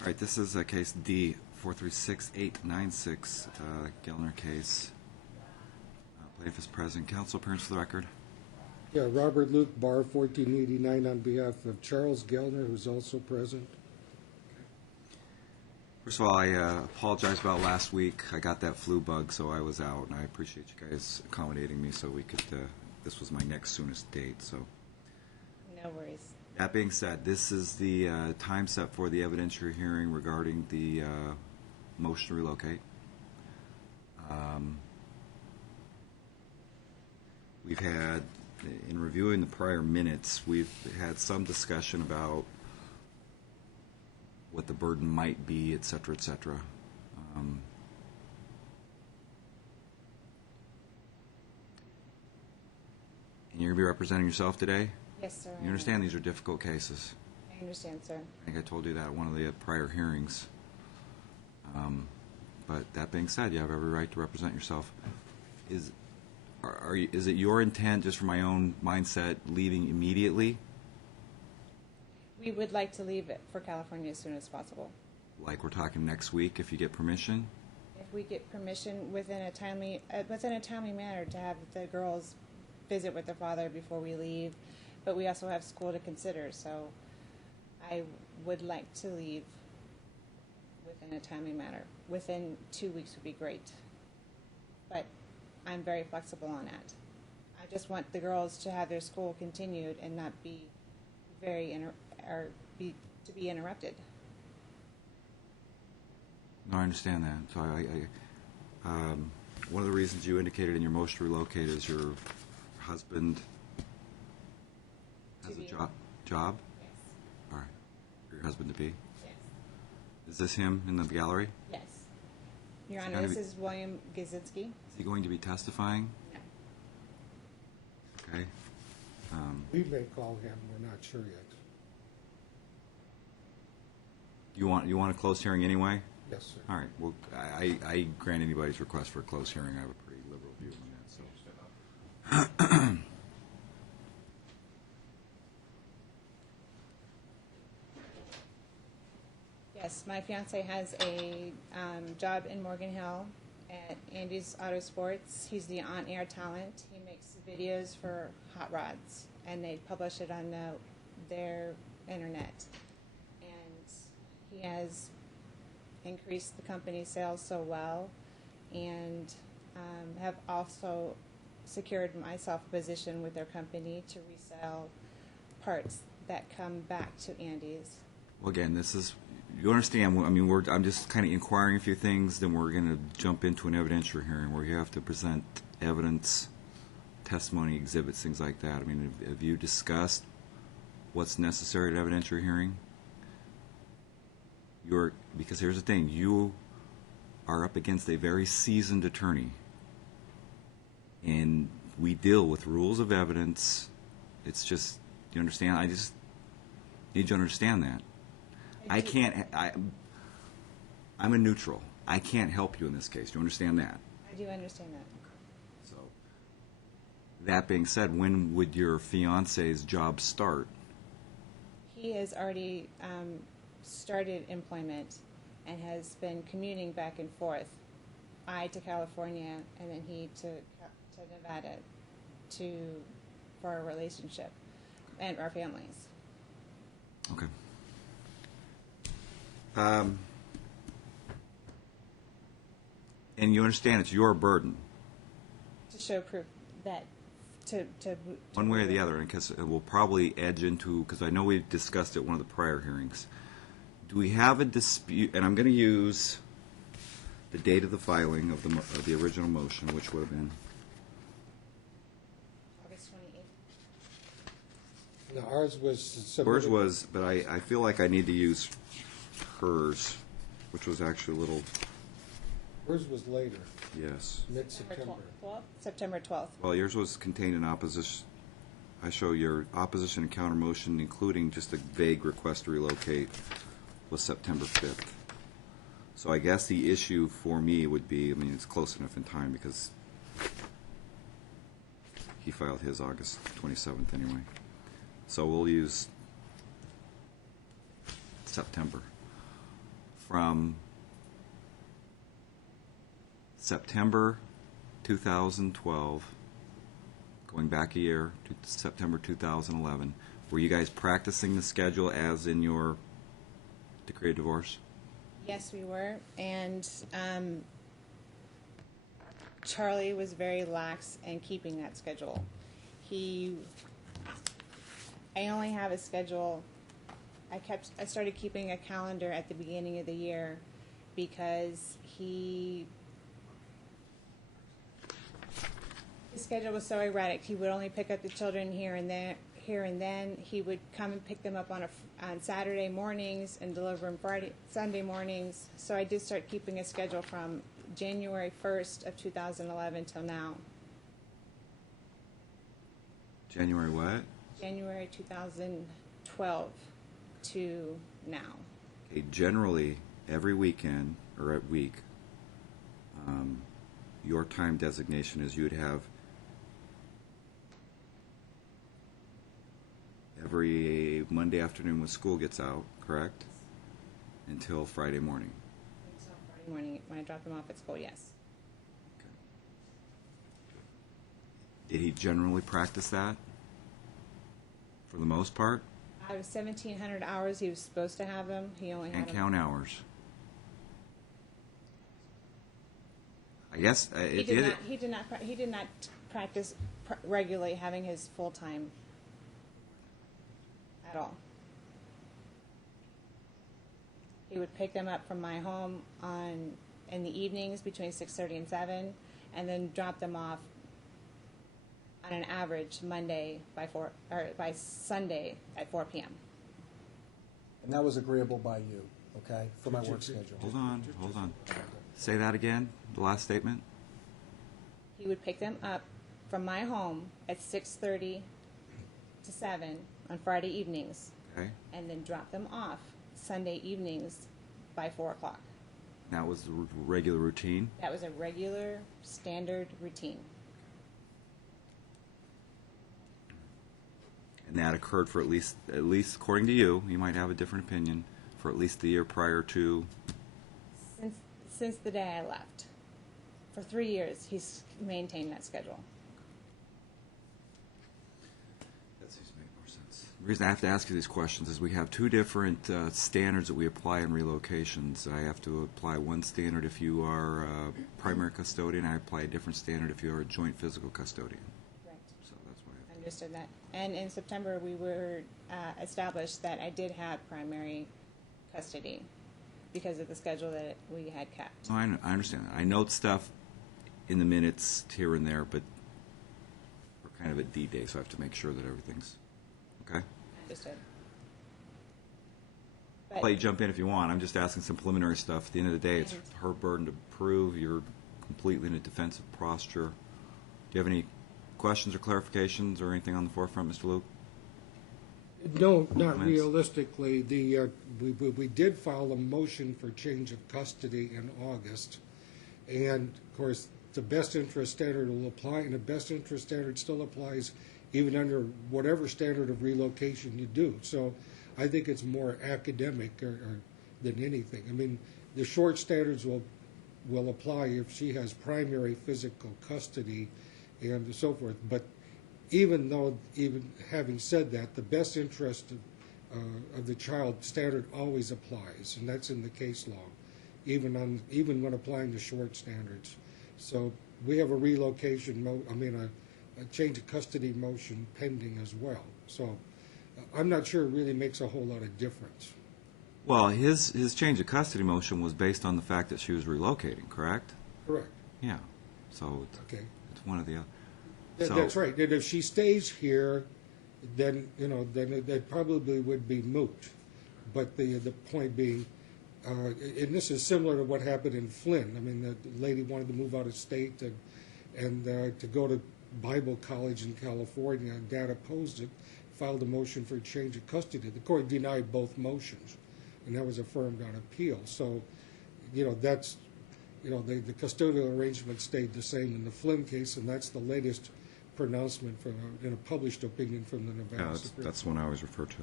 All right, this is case D 436896, Gellner case. Plaintiff is present. Counsel appearance for the record. Yeah, Robert Luke, Bar 1489, on behalf of Charles Gellner, who's also present. First of all, I apologize about last week. I got that flu bug, so I was out, and I appreciate you guys accommodating me so we could, this was my next soonest date, so. No worries. That being said, this is the time set for the evidentiary hearing regarding the motion to relocate. We've had, in reviewing the prior minutes, we've had some discussion about what the burden might be, et cetera, et cetera. And you're going to be representing yourself today? Yes, sir. You understand these are difficult cases. I understand, sir. I think I told you that at one of the prior hearings. But that being said, you have every right to represent yourself. Is it your intent, just for my own mindset, leaving immediately? We would like to leave it for California as soon as possible. Like we're talking next week, if you get permission? If we get permission within a timely manner to have the girls visit with their father before we leave, but we also have school to consider, so I would like to leave within a timely manner. Within 2 weeks would be great, but I'm very flexible on that. I just want the girls to have their school continued and not be to be interrupted. No, I understand that. So one of the reasons you indicated in your motion to relocate is your husband has a job? Yes. All right. For your husband to be? Yes. Is this him in the gallery? Yes. Your Honor, this is William Gazinski. Is he going to be testifying? No. Okay. We may call him, we're not sure yet. You want a closed hearing anyway? Yes, sir. All right. Well, I grant anybody's request for a closed hearing. I have a pretty liberal view on that. So. Yes, my fiance has a job in Morgan Hill at Andy's Auto Sports. He's the on-air talent. He makes videos for hot rods, and they publish it on their internet. And he has increased the company's sales so well, and have also secured myself a position with their company to resell parts that come back to Andy's. Well, again, this is, you understand, I mean, I'm just kind of inquiring a few things, then we're going to jump into an evidentiary hearing where you have to present evidence, testimony, exhibits, things like that. I mean, have you discussed what's necessary at an evidentiary hearing? Because here's the thing, you are up against a very seasoned attorney, and we deal with rules of evidence. It's just, you understand? I just need you to understand that. I'm a neutral. I can't help you in this case. Do you understand that? I do understand that. So, that being said, when would your fiance's job start? He has already started employment and has been commuting back and forth. I to California, and then he to Nevada for our relationship and our families. Okay. And you understand it's your burden, To show proof that to one way or the other, because it will probably edge into, because I know we've discussed it at one of the prior hearings. Do we have a dispute, and I'm going to use the date of the filing of the original motion, which would have been August 28th. Now, ours was submitted. Hers was, but I feel like I need to use hers, which was actually a little, Hers was later, yes. mid-September. September 12th. Well, yours was contained in opposition. I show your opposition and counter motion, including just a vague request to relocate, was September 5th. So I guess the issue for me would be, I mean, it's close enough in time because he filed his August 27th anyway. So we'll use September. from September 2012, going back a year to September 2011, were you guys practicing the schedule as in your decree of divorce? Yes, we were, and Charlie was very lax in keeping that schedule. I only have a schedule. I started keeping a calendar at the beginning of the year because his schedule was so erratic. He would only pick up the children here and then. He would come and pick them up on Saturday mornings and deliver them Sunday mornings. So I did start keeping a schedule from January 1st of 2011 till now. January what? January 2012 to now. Okay, generally, every weekend or at week, your time designation is you would have every Monday afternoon when school gets out, correct? Until Friday morning. Until Friday morning when I drop them off at school, yes. Did he generally practice that? For the most part? Out of 1,700 hours he was supposed to have them, he only had And them. count hours. I guess He did not practice regularly having his full time at all. He would pick them up from my home in the evenings between 6:30 and 7, and then drop them off on an average Monday by Sunday at 4 p.m. And that was agreeable by you, okay, for my work schedule. Hold on. Say that again, the last statement. He would pick them up from my home at 6:30 to 7 on Friday evenings, Okay. and then drop them off Sunday evenings by 4 o'clock. That was the regular routine. That was a regular, standard routine. And that occurred for at least according to you, you might have a different opinion, for at least the year prior to. Since the day I left. For 3 years, he's maintained that schedule. That seems to make more sense. The reason I have to ask you these questions is we have two different standards that we apply in relocations. I have to apply one standard if you are a primary custodian. I apply a different standard if you are a joint physical custodian. Right. So that's why I have to. Understood that. And in September, we were established that I did have primary custody because of the schedule that we had kept. No, I understand that. I note stuff in the minutes here and there, but we're kind of at D-Day, so I have to make sure that everything's okay. Understood. I'll let you jump in if you want. I'm just asking some preliminary stuff. At the end of the day, it's her burden to prove. You're completely in a defensive posture. Do you have any questions or clarifications or anything on the forefront, Mr. Luke? No, not Comments? realistically. We did file a motion for change of custody in August, and of course the best interest standard will apply, and the best interest standard still applies even under whatever standard of relocation you do. So I think it's more academic than anything. I mean, the short standards will apply if she has primary physical custody and so forth. But even having said that, the best interest of the child standard always applies, and that's in the case law, even when applying the short standards. So we have a relocation, a change of custody motion pending as well. So I'm not sure it really makes a whole lot of difference. Well, his change of custody motion was based on the fact that she was relocating, correct? Correct. Yeah. So Okay. it's one of the other. That's right. And if she stays here, then that probably would be moot. But the point being, and this is similar to what happened in Flynn. I mean, the lady wanted to move out of state and to go to Bible college in California, and Dad opposed it, filed a motion for a change of custody. The court denied both motions, and that was affirmed on appeal. So, that's, the custodial arrangement stayed the same in the Flynn case, and that's the latest pronouncement in a published opinion from the Nevada Supreme Court. That's the one I always refer to.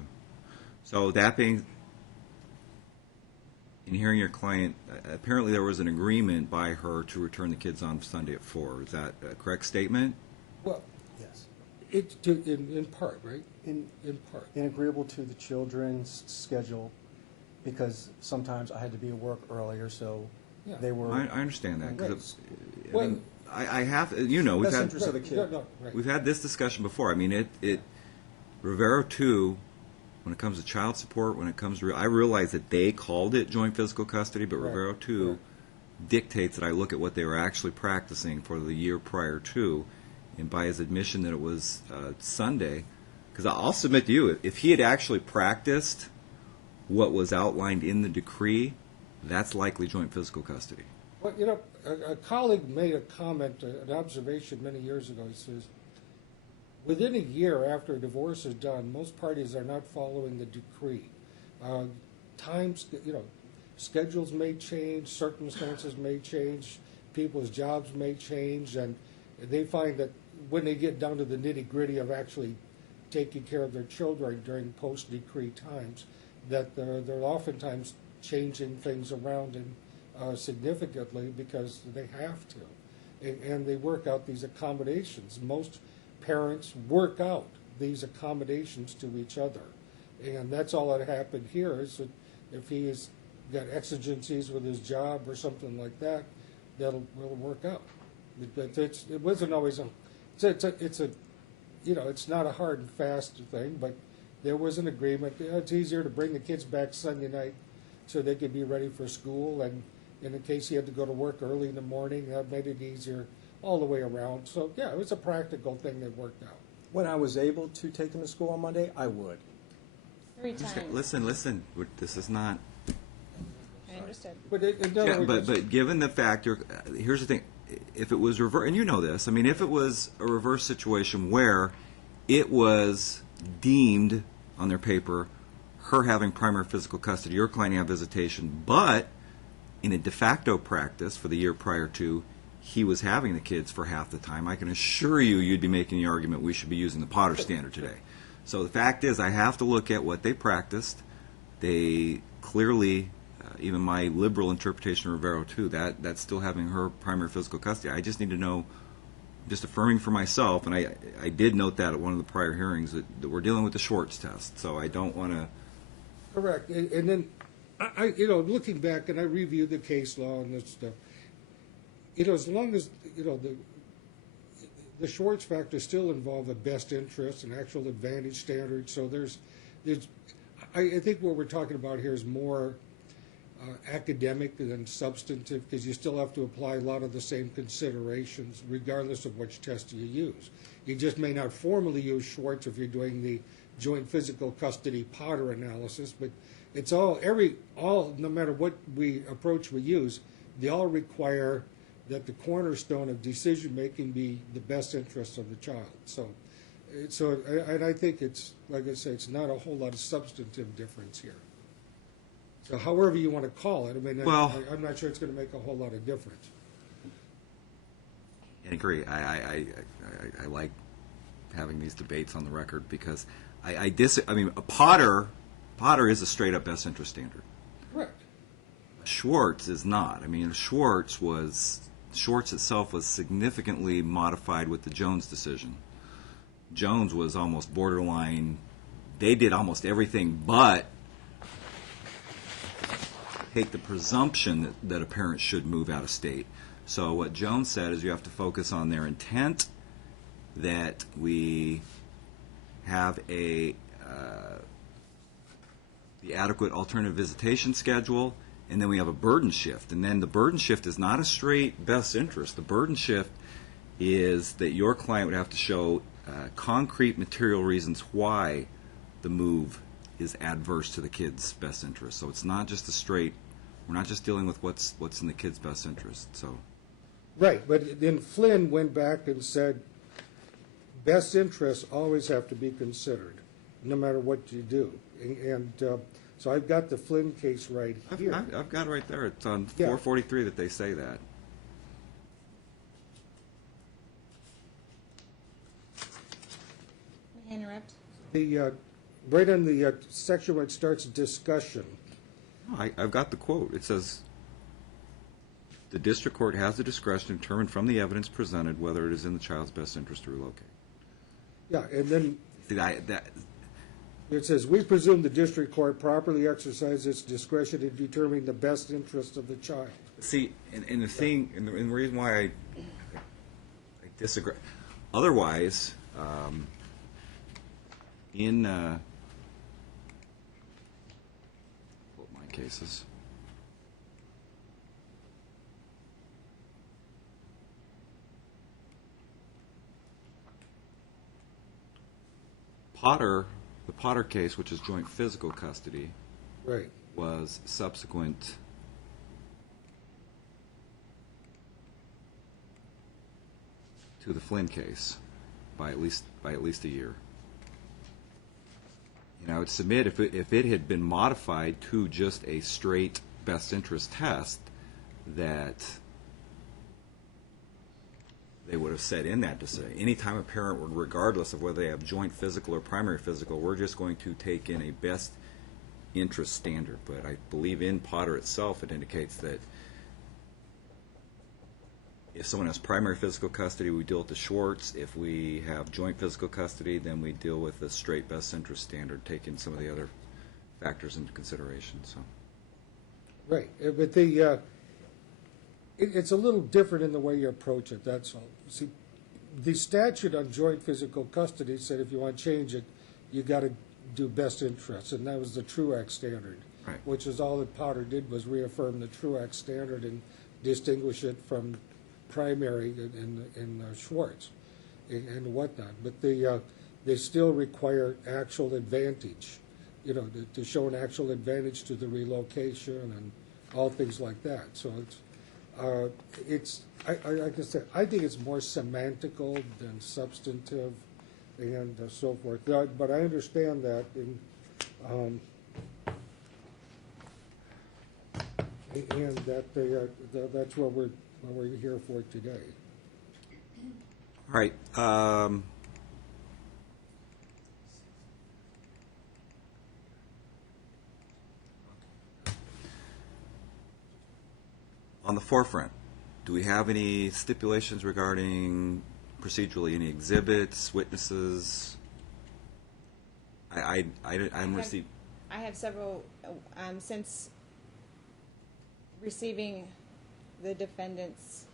So that being, in hearing your client, apparently there was an agreement by her to return the kids on Sunday at 4. Is that a correct statement? Well, Yes. in part, right? In part. And agreeable to the children's schedule, because sometimes I had to be at work earlier, so Yeah. they were. I understand that. 'Cause Right. I Well- mean, I have, we've Best had, interest of the kid. Right. we've had this discussion before. I mean, Rivero 2, when it comes to child support, when it comes to, I realize that they called it joint physical custody, but Right. Rivero 2 Right. dictates that I look at what they were actually practicing for the year prior to, and by his admission that it was Sunday, because I'll submit to you, if he had actually practiced what was outlined in the decree, that's likely joint physical custody. Well, a colleague made a comment, an observation many years ago. He says, within a year after a divorce is done, most parties are not following the decree. Times, schedules may change, circumstances may change, people's jobs may change, and they find that when they get down to the nitty-gritty of actually taking care of their children during post-decree times, that they're oftentimes changing things around significantly because they have to. And they work out these accommodations. Most parents work out these accommodations to each other. And that's all that happened here, is that if he has got exigencies with his job or something like that, that'll work out. It wasn't always it's not a hard and fast thing, but there was an agreement. It's easier to bring the kids back Sunday night so they could be ready for school, and in case he had to go to work early in the morning, that made it easier all the way around. So, yeah, it was a practical thing that worked out. When I was able to take them to school on Monday, I would. 3 times. Listen, this is not. I understood. But But given the factor, here's the thing: if it was reverse, and you know this, I mean, if it was a reverse situation where it was deemed on their paper her having primary physical custody, your client having visitation, but in a de facto practice for the year prior to, he was having the kids for half the time, I can assure you you'd be making the argument we should be using the Potter standard today. So the fact is, I have to look at what they practiced. They clearly, even my liberal interpretation of Rivero too, that's still having her primary physical custody. I just need to know, just affirming for myself, and I did note that at one of the prior hearings, that we're dealing with the Schwartz test, so I don't want to. correct. And then, looking back, and I reviewed the case law and this stuff, as long as, the Schwartz factors still involve a best interest and actual advantage standard. So I think what we're talking about here is more academic than substantive, because you still have to apply a lot of the same considerations regardless of which test you use. You just may not formally use Schwartz if you're doing the joint physical custody Potter analysis, but it's all, no matter what approach we use, they all require that the cornerstone of decision making be the best interests of the child. And I think it's, like I say, it's not a whole lot of substantive difference here. So however you want to call it, I mean, I'm not sure it's going to make a whole lot of difference. I agree. I like having these debates on the record because I mean, Potter is a straight up best interest standard. Correct. Schwartz is not. I mean, Schwartz itself was significantly modified with the Jones decision. Jones was almost borderline. They did almost everything but take the presumption that a parent should move out of state. So what Jones said is you have to focus on their intent, that we have the adequate alternative visitation schedule, and then we have a burden shift. And then the burden shift is not a straight best interest. The burden shift is that your client would have to show concrete material reasons why the move is adverse to the kid's best interest. So it's not just a straight, we're not just dealing with what's in the kid's best interest. So. Right, but then Flynn went back and said best interests always have to be considered, no matter what you do. And so I've got the Flynn case right here. I've got it right there. It's on Yeah. 443 that they say that. May I interrupt? Right on the section where it starts discussion, I've got the quote. It says, "The district court has the discretion to determine from the evidence presented whether it is in the child's best interest to relocate." Yeah, and then See, that it says, "We presume the district court properly exercised its discretion in determining the best interest of the child." see, and the thing, and the reason why I disagree. Otherwise, in pull up my cases. The Potter case, which is joint physical custody, Right. was subsequent to the Flynn case by at least a year. And I would submit if it had been modified to just a straight best interest test, that they would have said in that to say, anytime a parent would, regardless of whether they have joint physical or primary physical, we're just going to take in a best interest standard. But I believe in Potter itself it indicates that if someone has primary physical custody, we deal with the Schwartz. If we have joint physical custody, then we deal with the straight best interest standard, taking some of the other factors into consideration. So, Right, but it's a little different in the way you approach it, that's all. See, the statute on joint physical custody said if you want to change it, you got to do best interest, and that was the Truax standard. Right. Which is all that Potter did, was reaffirm the Truax standard and distinguish it from primary in Schwartz and whatnot. But they still require actual advantage, to show an actual advantage to the relocation and all things like that. So like I said, I think it's more semantical than substantive and so forth. But I understand that, and that's what we're here for today. all right. On the forefront, do we have any stipulations regarding procedurally any exhibits, witnesses? I'm receiving. I have several, since receiving the defendant's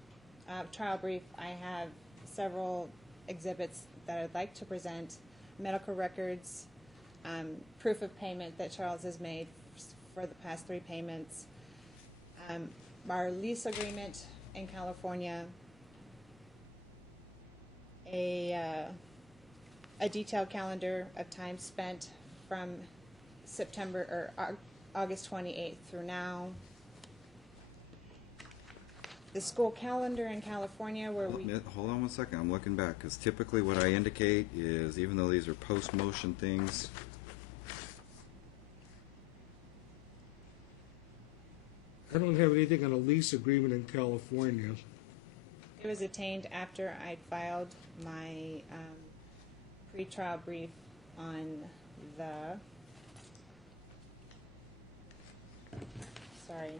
trial brief, I have several exhibits that I'd like to present, medical records, proof of payment that Charles has made for the past 3 payments, our lease agreement in California, a detailed calendar of time spent from September or August 28th through now. The school calendar in California where Hold on one second. I'm looking back because typically what I indicate is, even though these are post-motion things, I don't have anything on a lease agreement in California. it was attained after I filed my pretrial brief on the, sorry,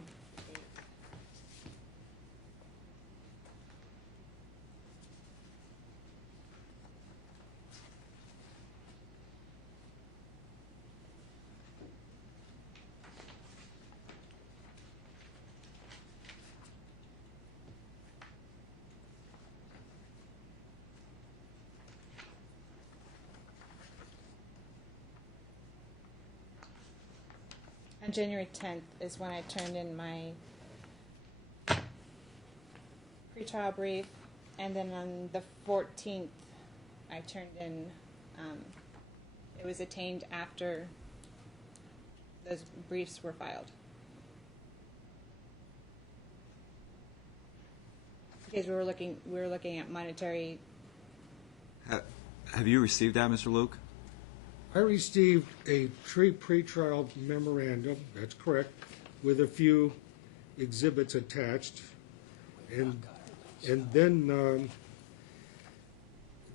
on January 10th is when I turned in my pretrial brief, and then on the 14th, I turned in, it was attained after those briefs were filed. Because we were looking at monetary. have you received that, Mr. Luke? I received a pretrial memorandum, that's correct, with a few exhibits attached, and then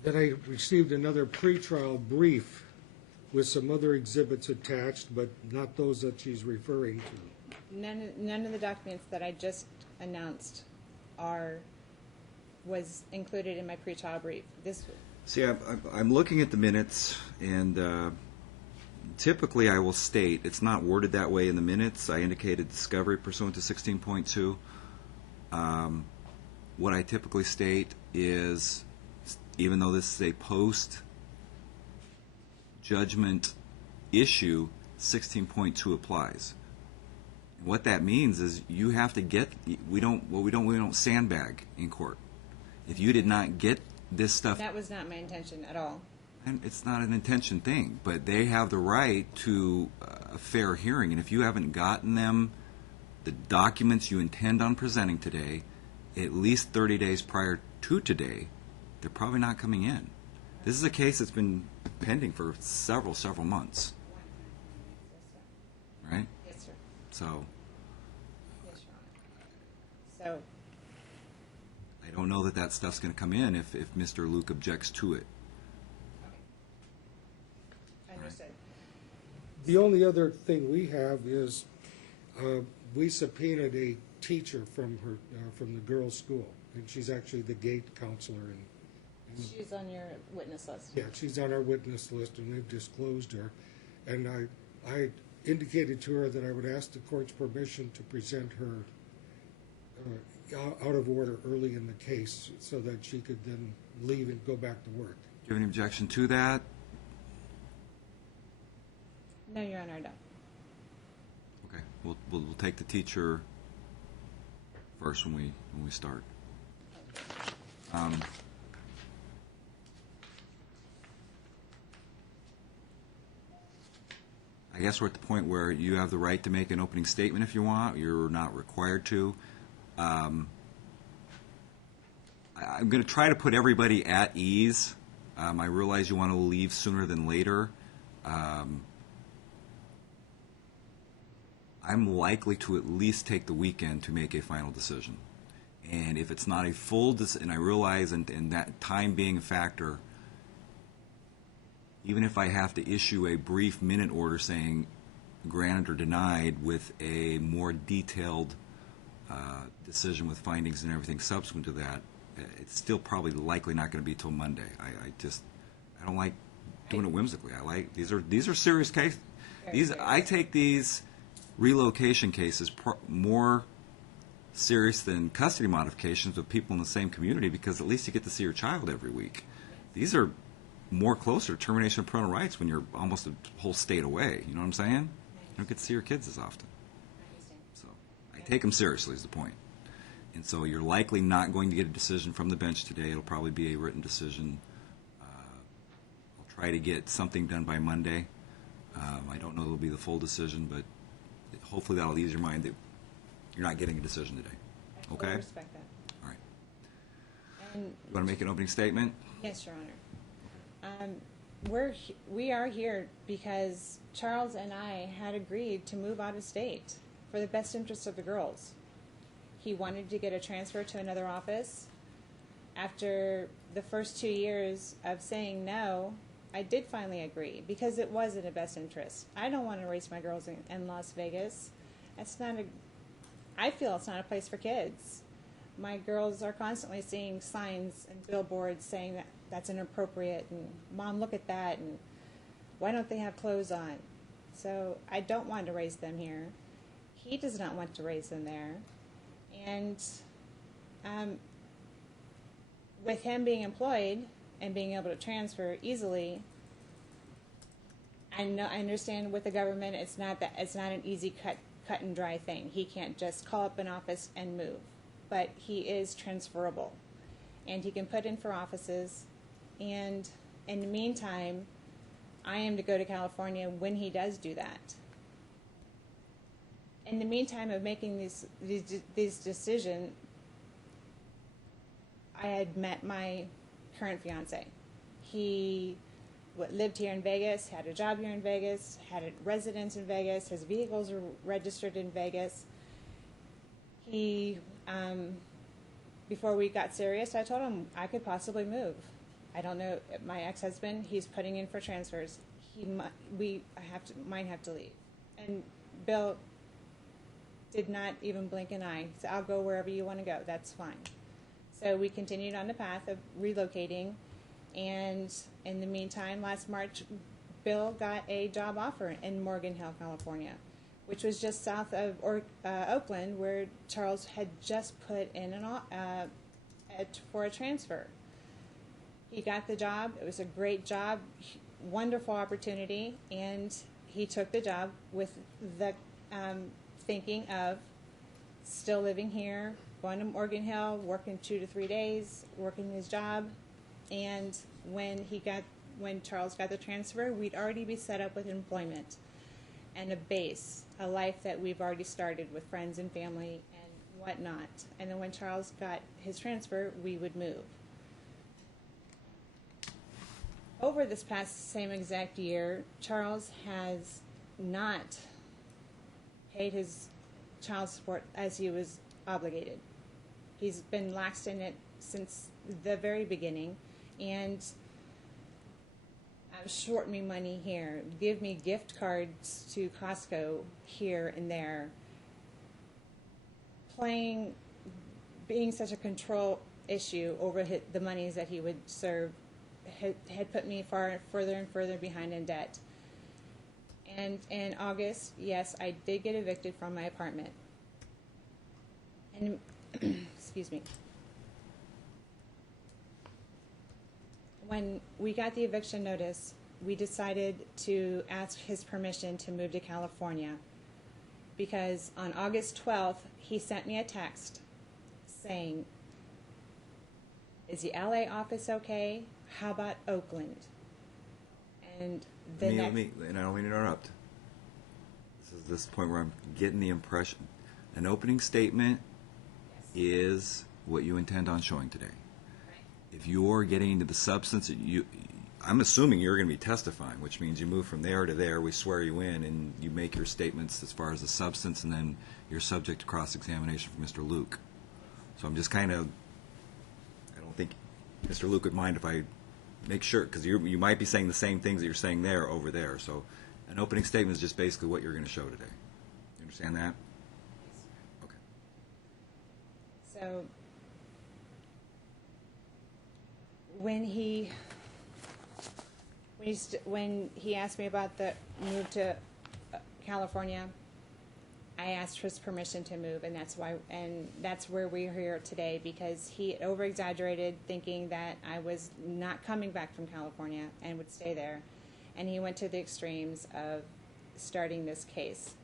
I received another pretrial brief with some other exhibits attached, but not those that she's referring to. None of the documents that I just announced was included in my pre-trial brief. See, I'm looking at the minutes, and typically I will state, it's not worded that way in the minutes. I indicated discovery pursuant to 16.2. What I typically state is, even though this is a post-judgment issue, 16.2 applies. What that means is you have to get, we don't sandbag in court. If you did not get this stuff, That was not my intention at all. and it's not an intention thing, but they have the right to a fair hearing, and if you haven't gotten them the documents you intend on presenting today, at least 30 days prior to today, they're probably not coming in. This is a case that's been pending for several months, right? Yes, sir. So Yes, Your Honor. So, I don't know that stuff's going to come in if Mr. Luke objects to it. okay. Understood. The only other thing we have is we subpoenaed a teacher from the girls' school, and she's actually the gate counselor. And She's on your witness list. yeah, she's on our witness list, and we've disclosed her. And I indicated to her that I would ask the court's permission to present her out of order early in the case so that she could then leave and go back to work. Do you have any objection to that? No, Your Honor, I don't. Okay, we'll take the teacher first when we start. I guess we're at the point where you have the right to make an opening statement if you want. You're not required to. I'm going to try to put everybody at ease. I realize you want to leave sooner than later. I'm likely to at least take the weekend to make a final decision. And if it's not a full decision, and I realize, and that time being a factor, even if I have to issue a brief minute order saying granted or denied with a more detailed decision with findings and everything subsequent to that, it's still probably likely not going to be till Monday. I don't like doing it whimsically. These are serious cases. I take these relocation cases more serious than custody modifications with people in the same community, because at least you get to see your child every week. These are more closer to termination of parental rights when you're almost a whole state away. You know what I'm saying? You don't get to see your kids as often. So I take them seriously is the point. And so you're likely not going to get a decision from the bench today. It'll probably be a written decision. I'll try to get something done by Monday. I don't know if it'll be the full decision, but hopefully that'll ease your mind that you're not getting a decision today. I Okay? fully respect that. All right. And You want to make an opening statement? yes, Your Honor. We are here because Charles and I had agreed to move out of state for the best interest of the girls. He wanted to get a transfer to another office. After the first 2 years of saying no, I did finally agree because it was in the best interest. I don't want to raise my girls in Las Vegas. I feel it's not a place for kids. My girls are constantly seeing signs and billboards saying that that's inappropriate, and Mom, look at that, and why don't they have clothes on? So I don't want to raise them here. He does not want to raise them there. And with him being employed and being able to transfer easily, I understand with the government it's not an easy cut and dry thing. He can't just call up an office and move, but he is transferable, and he can put in for offices. And in the meantime, I am to go to California when he does that. In the meantime of making these decisions, I had met my current fiance. He lived here in Vegas, had a job here in Vegas, had a residence in Vegas. His vehicles are registered in Vegas. He, before we got serious, I told him I could possibly move. I don't know, my ex-husband, he's putting in for transfers. Mine have to leave. And Bill, did not even blink an eye. He said, I'll go wherever you want to go. That's fine. So we continued on the path of relocating, and in the meantime, last March, Bill got a job offer in Morgan Hill, California, which was just south of Oakland, where Charles had just put in for a transfer. He got the job. It was a great job, wonderful opportunity, and he took the job with the thinking of still living here, going to Morgan Hill, working 2 to 3 days, working his job. And when Charles got the transfer, we'd already be set up with employment and a base, a life that we've already started with friends and family and whatnot. And then when Charles got his transfer, we would move. Over this past same exact year, Charles has not paid his child support as he was obligated. He's been laxed in it since the very beginning, and short me money here, give me gift cards to Costco here and there. Being such a control issue over the monies that he would serve had put me further and further behind in debt. And in August, yes, I did get evicted from my apartment. And, excuse me. When we got the eviction notice, we decided to ask his permission to move to California, because on August 12th, he sent me a text saying, is the LA office okay? How about Oakland? And And I don't mean to interrupt. This is this point where I'm getting the impression an opening statement is what you intend on showing today. If you're getting into the substance, I'm assuming you're going to be testifying, which means you move from there to there, we swear you in, and you make your statements as far as the substance, and then you're subject to cross-examination from Mr. Luke. So I'm just kind of, I don't think Mr. Luke would mind if I make sure, because you might be saying the same things that you're saying there over there. So an opening statement is just basically what you're going to show today. You understand that? Okay. so when he asked me about the move to California, I asked for his permission to move, and that's where we're here today, because he over-exaggerated, thinking that I was not coming back from California and would stay there, and he went to the extremes of starting this case.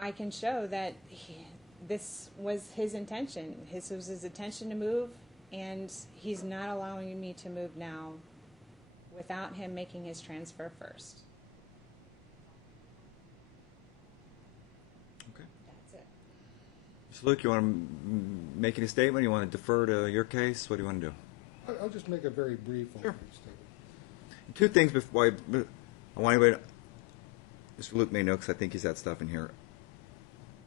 I can show that this was his intention. This was his intention to move, and he's not allowing me to move now without him making his transfer first. Okay. That's it. So Luke, you want to make any statement? You want to defer to your case? What do you want to do? I'll just make a very brief Sure. opening statement. Two things before I want anybody. Mr. Luke may know, because I think he's got stuff in here.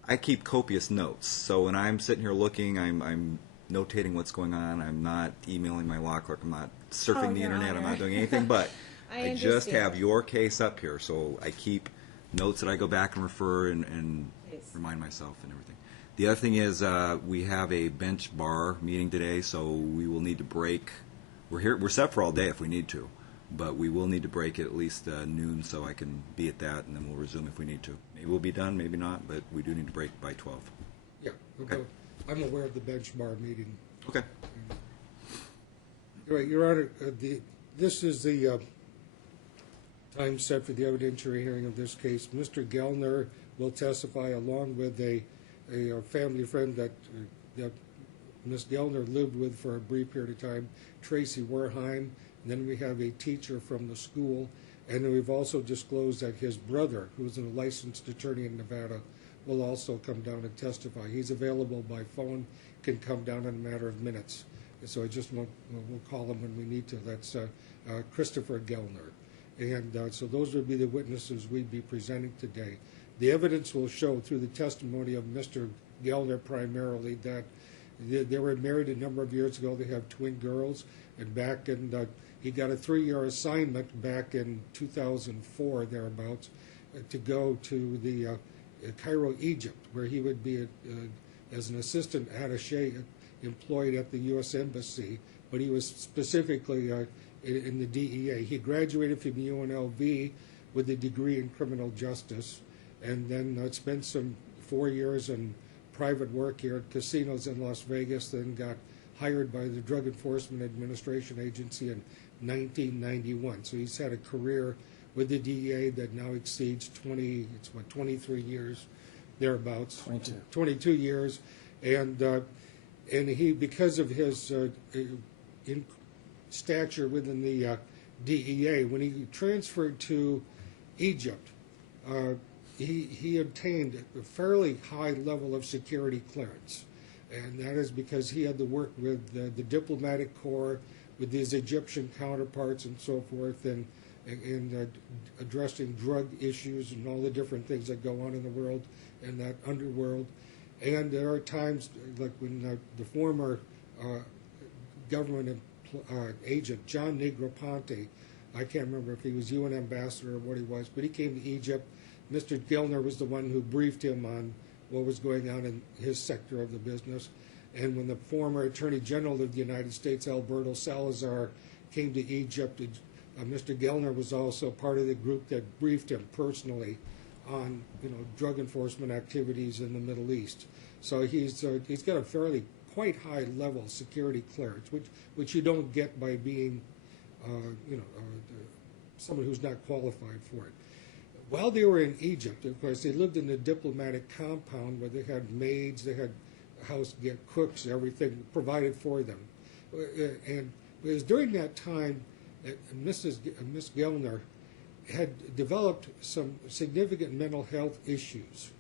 I keep copious notes, so when I'm sitting here looking, I'm notating what's going on. I'm not emailing my law clerk. I'm not surfing the Your internet. I'm Honor. not doing anything. But I just understand. have your case up here, so I keep notes that I go back and refer and Please. remind myself and everything. The other thing is we have a bench bar meeting today, so we will need to break. We're set for all day if we need to, but we will need to break at least noon, so I can be at that, and then we'll resume if we need to. Maybe we'll be done, maybe not, but we do need to break by 12. Yeah, Okay. I'm aware of the bench bar meeting. Okay. All right, Your Honor, this is the time set for the evidentiary hearing of this case. Mr. Gellner will testify along with a family friend that Ms. Gellner lived with for a brief period of time, Tracy Werheim. And then we have a teacher from the school. And then we've also disclosed that his brother, who is a licensed attorney in Nevada, will also come down and testify. He's available by phone, can come down in a matter of minutes. So we'll call him when we need to. That's Christopher Gellner. And so those would be the witnesses we'd be presenting today. The evidence will show through the testimony of Mr. Gellner primarily that they were married a number of years ago. They have twin girls. And back in He got a 3-year assignment back in 2004, thereabouts, to go to the Cairo, Egypt, where he would be as an assistant attaché employed at the U.S. Embassy, but he was specifically in the DEA. He graduated from UNLV with a degree in criminal justice, and then spent some 4 years in private work here at casinos in Las Vegas, then got hired by the Drug Enforcement Administration Agency in 1991. So he's had a career with the DEA that now exceeds 23 years, thereabouts. 22 years. And he, because of his stature within the DEA, when he transferred to Egypt, he obtained a fairly high level of security clearance. And that is because he had to work with the diplomatic corps, with his Egyptian counterparts and so forth, and addressing drug issues and all the different things that go on in the world and that underworld. And there are times, like when the former government agent, John Negroponte, I can't remember if he was UN ambassador or what he was, but he came to Egypt. Mr. Gilner was the one who briefed him on what was going on in his sector of the business. And when the former Attorney General of the United States, Alberto Salazar, came to Egypt, Mr. Gilner was also part of the group that briefed him personally on, drug enforcement activities in the Middle East. So he's got a fairly quite high level security clearance, which you don't get by being, someone who's not qualified for it. While they were in Egypt, of course, they lived in a diplomatic compound where they had maids, they had house cooks, everything provided for them. And it was during that time that Miss Gellner had developed some significant mental health issues.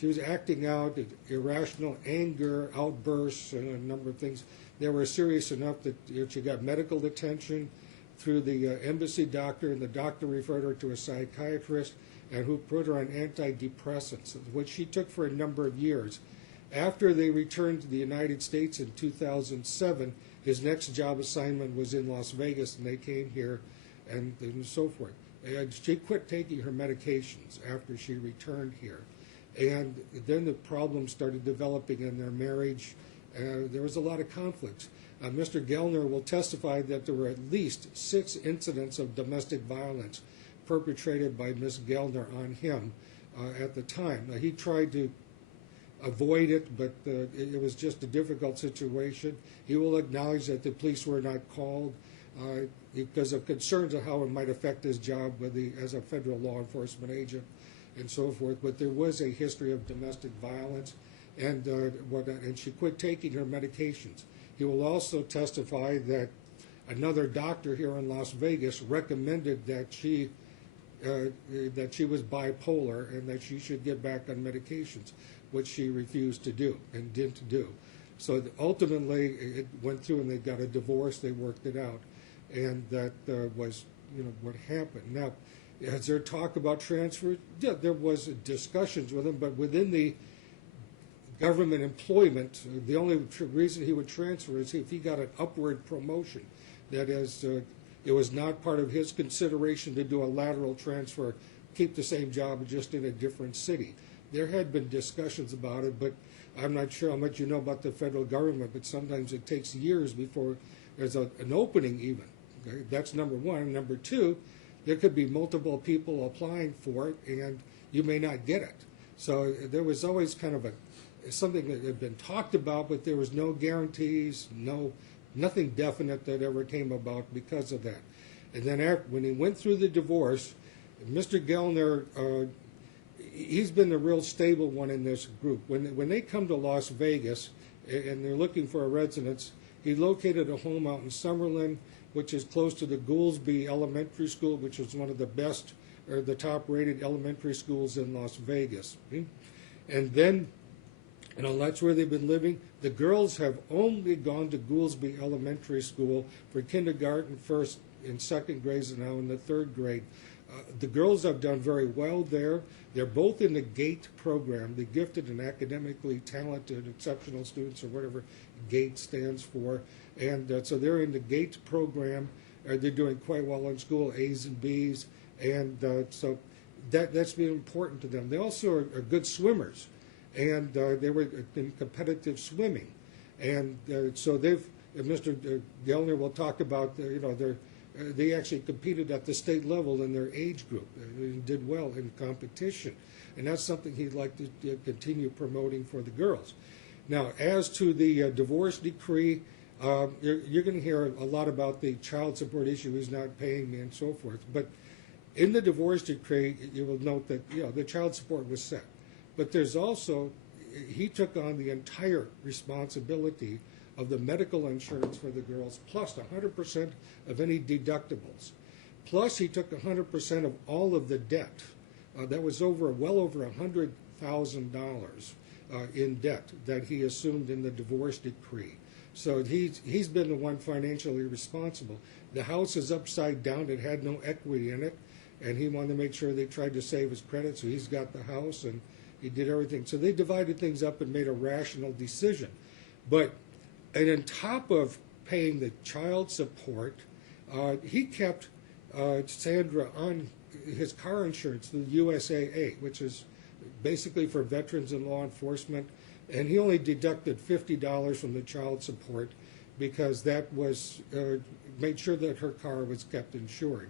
She was acting out irrational anger, outbursts, and a number of things. They were serious enough that she got medical attention through the embassy doctor, and the doctor referred her to a psychiatrist, and who put her on antidepressants, which she took for a number of years. After they returned to the United States in 2007, his next job assignment was in Las Vegas, and they came here and so forth. And she quit taking her medications after she returned here. And then the problems started developing in their marriage. There was a lot of conflicts. Mr. Gellner will testify that there were at least 6 incidents of domestic violence perpetrated by Ms. Gellner on him at the time. He tried to avoid it, but it was just a difficult situation. He will acknowledge that the police were not called because of concerns of how it might affect his job as a federal law enforcement agent and so forth. But there was a history of domestic violence, and she quit taking her medications. He will also testify that another doctor here in Las Vegas recommended that she was bipolar and that she should get back on medications, which she refused to do and didn't do. So ultimately, it went through, and they got a divorce. They worked it out, and that was what happened. Now, is there talk about transfer? Yeah, there was discussions with him, but within the government employment, the only reason he would transfer is if he got an upward promotion. That is, it was not part of his consideration to do a lateral transfer, keep the same job just in a different city. There had been discussions about it, but I'm not sure how much you know about the federal government, but sometimes it takes years before there's an opening even. Okay? That's number one. Number two, there could be multiple people applying for it, and you may not get it. So there was always kind of something that had been talked about, but there was no guarantees, nothing definite that ever came about because of that. And then when he went through the divorce, Mr. Gellner, he's been the real stable one in this group. When they come to Las Vegas and they're looking for a residence, he located a home out in Summerlin, which is close to the Goolsby Elementary School, which is one of the best or the top-rated elementary schools in Las Vegas. And then, that's where they've been living. The girls have only gone to Goolsby Elementary School for kindergarten, first and second grades, and now in the third grade. The girls have done very well there. They're both in the GATE program, the Gifted and Academically Talented Exceptional Students, or whatever GATE stands for. And so they're in the GATE program. They're doing quite well in school, A's and B's. And so that's been important to them. They also are good swimmers. And they were in competitive swimming. And so Mr. Gellner will talk about, they actually competed at the state level in their age group and did well in competition. And that's something he'd like to continue promoting for the girls. Now, as to the divorce decree, you're going to hear a lot about the child support issue, he's not paying me and so forth. But in the divorce decree, you will note that the child support was set. But there's also, he took on the entire responsibility of the medical insurance for the girls, plus 100% of any deductibles. Plus, he took 100% of all of the debt. That was well over $100,000 in debt that he assumed in the divorce decree. So he's been the one financially responsible. The house is upside down. It had no equity in it, and he wanted to make sure they tried to save his credit, so he's got the house, and he did everything. So they divided things up and made a rational decision. And on top of paying the child support, he kept Sandra on his car insurance, the USAA, which is basically for veterans and law enforcement. And he only deducted $50 from the child support because that was made sure that her car was kept insured.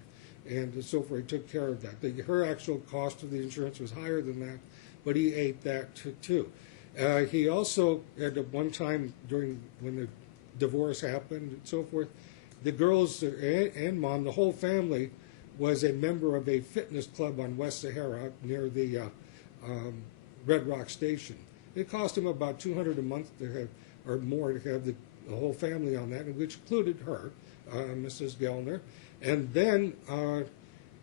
And so forth, he took care of that. Her actual cost of the insurance was higher than that, but he ate that too. He also, at one time when the divorce happened and so forth, the girls and mom, the whole family, was a member of a fitness club on West Sahara near the Red Rock Station. It cost him about $200 a month to have, or more, to have the whole family on that, which included her, Mrs. Gellner. And then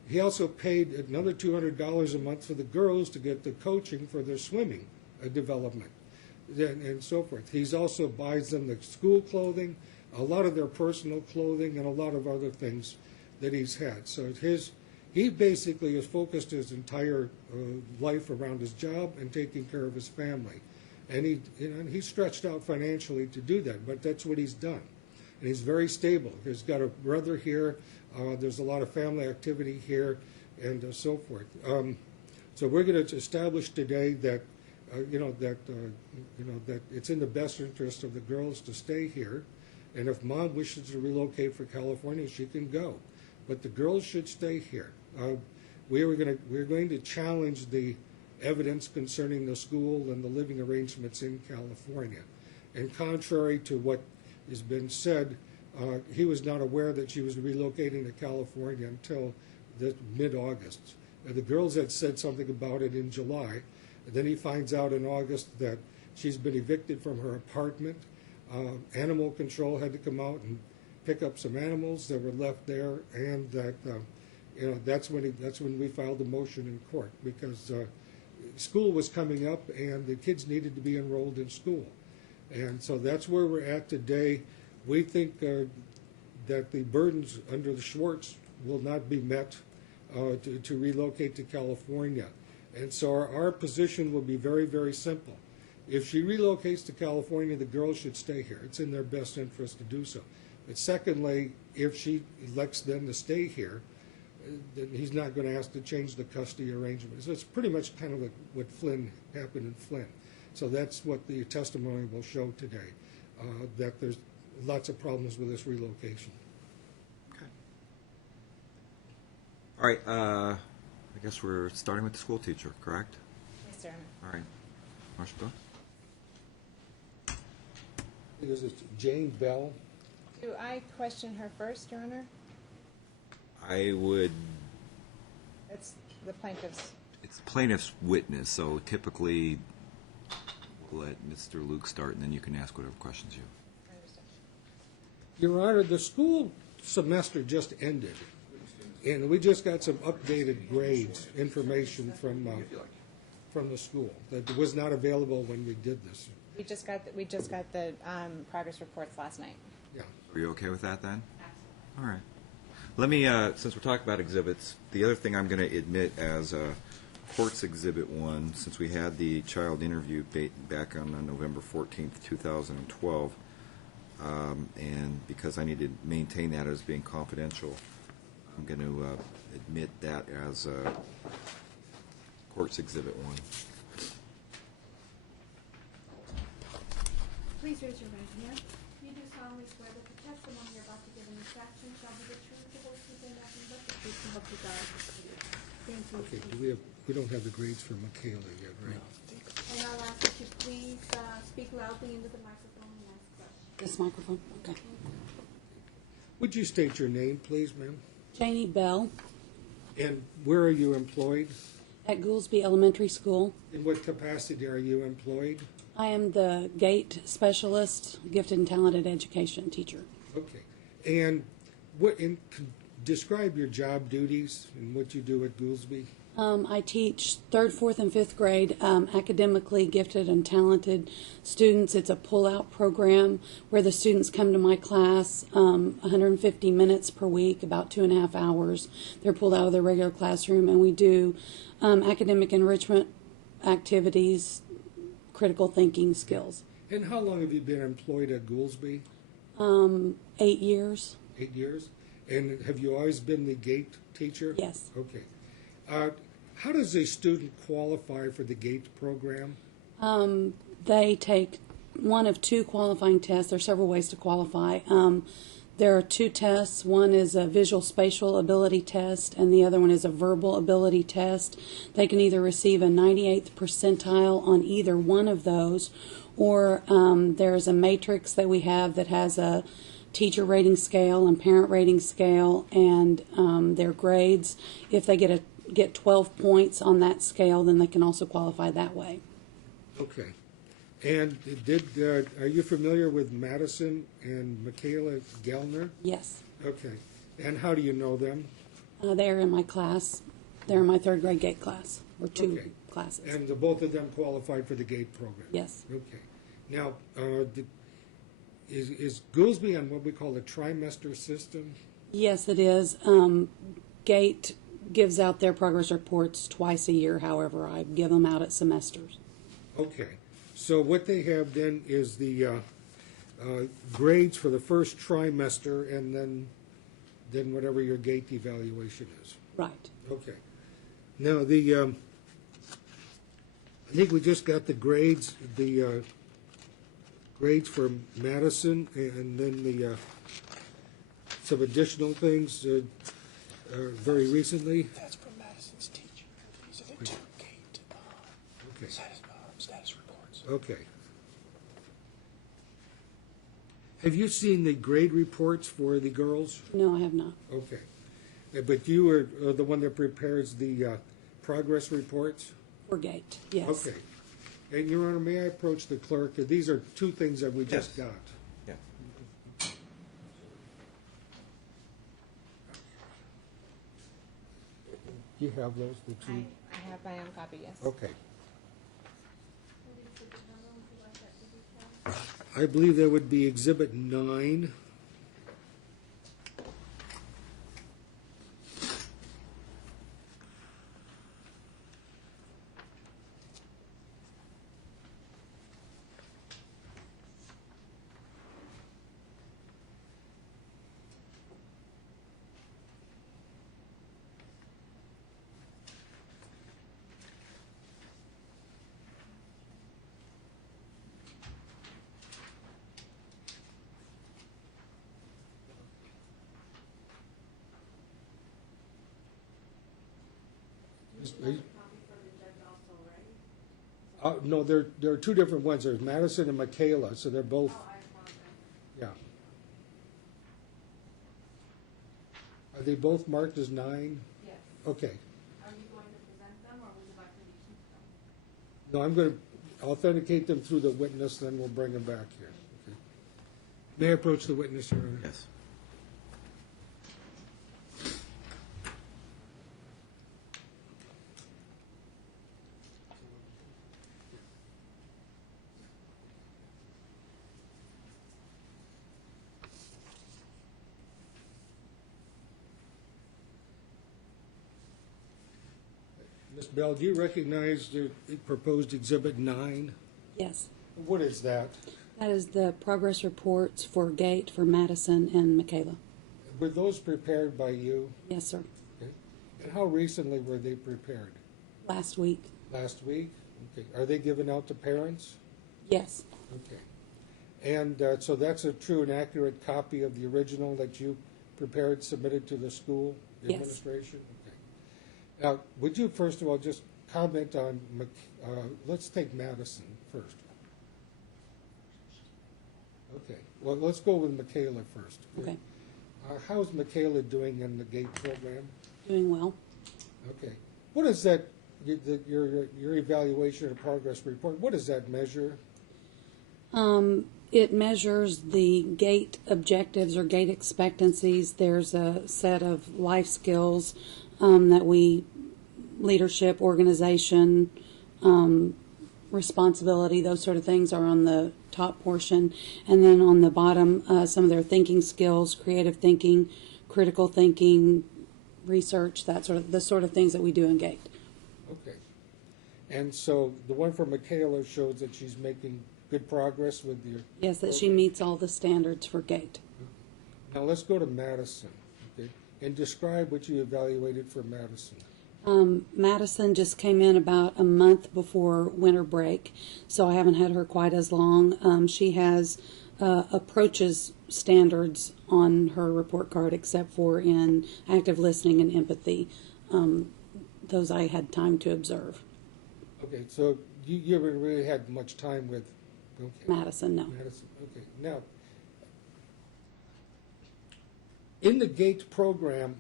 he also paid another $200 a month for the girls to get the coaching for their swimming development and so forth. He's also buys them the school clothing, a lot of their personal clothing, and a lot of other things that he's had. So he basically has focused his entire life around his job and taking care of his family. And he stretched out financially to do that, but that's what he's done. And he's very stable. He's got a brother here. There's a lot of family activity here, and so forth. So we're going to establish today that that it's in the best interest of the girls to stay here, and if mom wishes to relocate for California, she can go, but the girls should stay here. We're going to challenge the evidence concerning the school and the living arrangements in California, and contrary to what has been said, he was not aware that she was relocating to California until mid-August. The girls had said something about it in July. And then he finds out in August that she's been evicted from her apartment. Animal control had to come out and pick up some animals that were left there, and that that's when we filed the motion in court, because school was coming up and the kids needed to be enrolled in school. And so that's where we're at today. We think that the burdens under the Schwartz will not be met to relocate to California. And so our position will be very, very simple. If she relocates to California, the girls should stay here. It's in their best interest to do so. But secondly, if she elects them to stay here, then he's not going to ask to change the custody arrangement. So it's pretty much kind of like what happened in Flynn. So that's what the testimony will show today, that there's lots of problems with this relocation. Okay. All right. I guess we're starting with the school teacher, correct? Yes, sir. All right. Marshall. This is Jane Bell. Do I question her first, Your Honor? I would. It's the plaintiff's. It's plaintiff's witness, so typically we'll let Mr. Luke start, and then you can ask whatever questions you. I understand. Your Honor, the school semester just ended, and we just got some updated grades information from the school that was not available when we did this. We just got the progress reports last night. Yeah. Are you okay with that then? Absolutely. All right. Let me, since we're talking about exhibits, the other thing I'm going to admit as Courts Exhibit 1, since we had the child interview back on November 14th, 2012, and because I need to maintain that as being confidential, I'm going to admit that as Courts Exhibit 1. Please raise your right hand. You do solemnly swear that the testimony you're about to give in this action shall be the truth, the whole truth, and nothing but the truth, and help you God. Thank you. Okay, we don't have the grades for Michaela yet, right? And I'll ask that you please speak loudly into the microphone and ask questions. This microphone? Okay. Would you state your name, please, ma'am? Janie Bell And where are you employed? at Goolsby Elementary School. In what capacity are you employed? I am the GATE specialist, gifted and talented education teacher. Okay. And describe your job duties and what you do at Goolsby. I teach 3rd, 4th, and 5th grade academically gifted and talented students. It's a pull-out program where the students come to my class 150 minutes per week, about 2.5 hours. They're pulled out of their regular classroom, and we do academic enrichment activities, critical thinking skills. And how long have you been employed at Goolsby? 8 years. 8 years? And have you always been the GATE teacher? Yes. Okay. How does a student qualify for the GATE program? They take one of 2 qualifying tests. There are several ways to qualify. There are 2 tests. One is a visual spatial ability test, and the other one is a verbal ability test. They can either receive a 98th percentile on either one of those, or there's a matrix that we have that has a teacher rating scale and parent rating scale, and their grades. If they get 12 points on that scale, then they can also qualify that way. Okay. And are you familiar with Madison and Michaela Gellner? Yes. Okay. And how do you know them? They're in my class. They're in my 3rd grade GATE class, or 2 Okay. classes. And both of them qualified for the GATE program? Yes. Okay. Now, is Goolsby on what we call a trimester system? Yes, it is. GATE gives out their progress reports twice a year. However, I give them out at semesters. Okay. So what they have then is the grades for the first trimester, and then whatever your GATE evaluation is. Right. Okay. Now I think we just got the grades for Madison, and then some additional things very recently. That's from Madison's teacher. These are the 2 GATE Okay. status reports. Okay. Have you seen the grade reports for the girls? No, I have not. Okay. But you are the one that prepares the progress reports? For GATE, yes. Okay. And Your Honor, may I approach the clerk? These are 2 things that we just Yes. got. Yeah. Do you have those, the 2? I have my own copy, yes. Okay. What is the number? Would you like that to be found? I believe that would be Exhibit 9. No, there are 2 different ones. There's Madison and Michaela, so they're both. Yeah. Are they both marked as 9? Yes. Okay. Are you going to present them, or would you like me to keep them? No, I'm going to authenticate them through the witness, then we'll bring them back here. Okay. May I approach the witness, Your Honor? Yes. Ms. Bell, do you recognize the proposed Exhibit 9? Yes. What is that? That is the progress reports for GATE for Madison and Michaela. Were those prepared by you? Yes, sir. Okay. And how recently were they prepared? Last week. Last week? Okay. Are they given out to parents? Yes. Okay. And so that's a true and accurate copy of the original that you prepared, submitted to the school Yes. administration? Okay. Now, would you first of all just comment on, let's take Madison first. Okay. Well, let's go with Michaela first. Okay. How's Michaela doing in the GATE program? Doing well. Okay. What is that, your evaluation or progress report, what does that measure? It measures the GATE objectives or GATE expectancies. There's a set of life skills that we, leadership, organization, responsibility, those sort of things are on the top portion. And then on the bottom, some of their thinking skills, creative thinking, critical thinking, research, the sort of things that we do in GATE. Okay. And so the one for Michaela shows that she's making good progress with your... Yes, that she meets all the standards for GATE. Now let's go to Madison, okay? And describe what you evaluated for Madison. Madison just came in about a month before winter break, so I haven't had her quite as long. She has approaches standards on her report card, except for in active listening and empathy. Those I had time to observe. Okay, so you haven't really had much time with... Okay. Madison, no. Madison, okay. Now, in the GATE program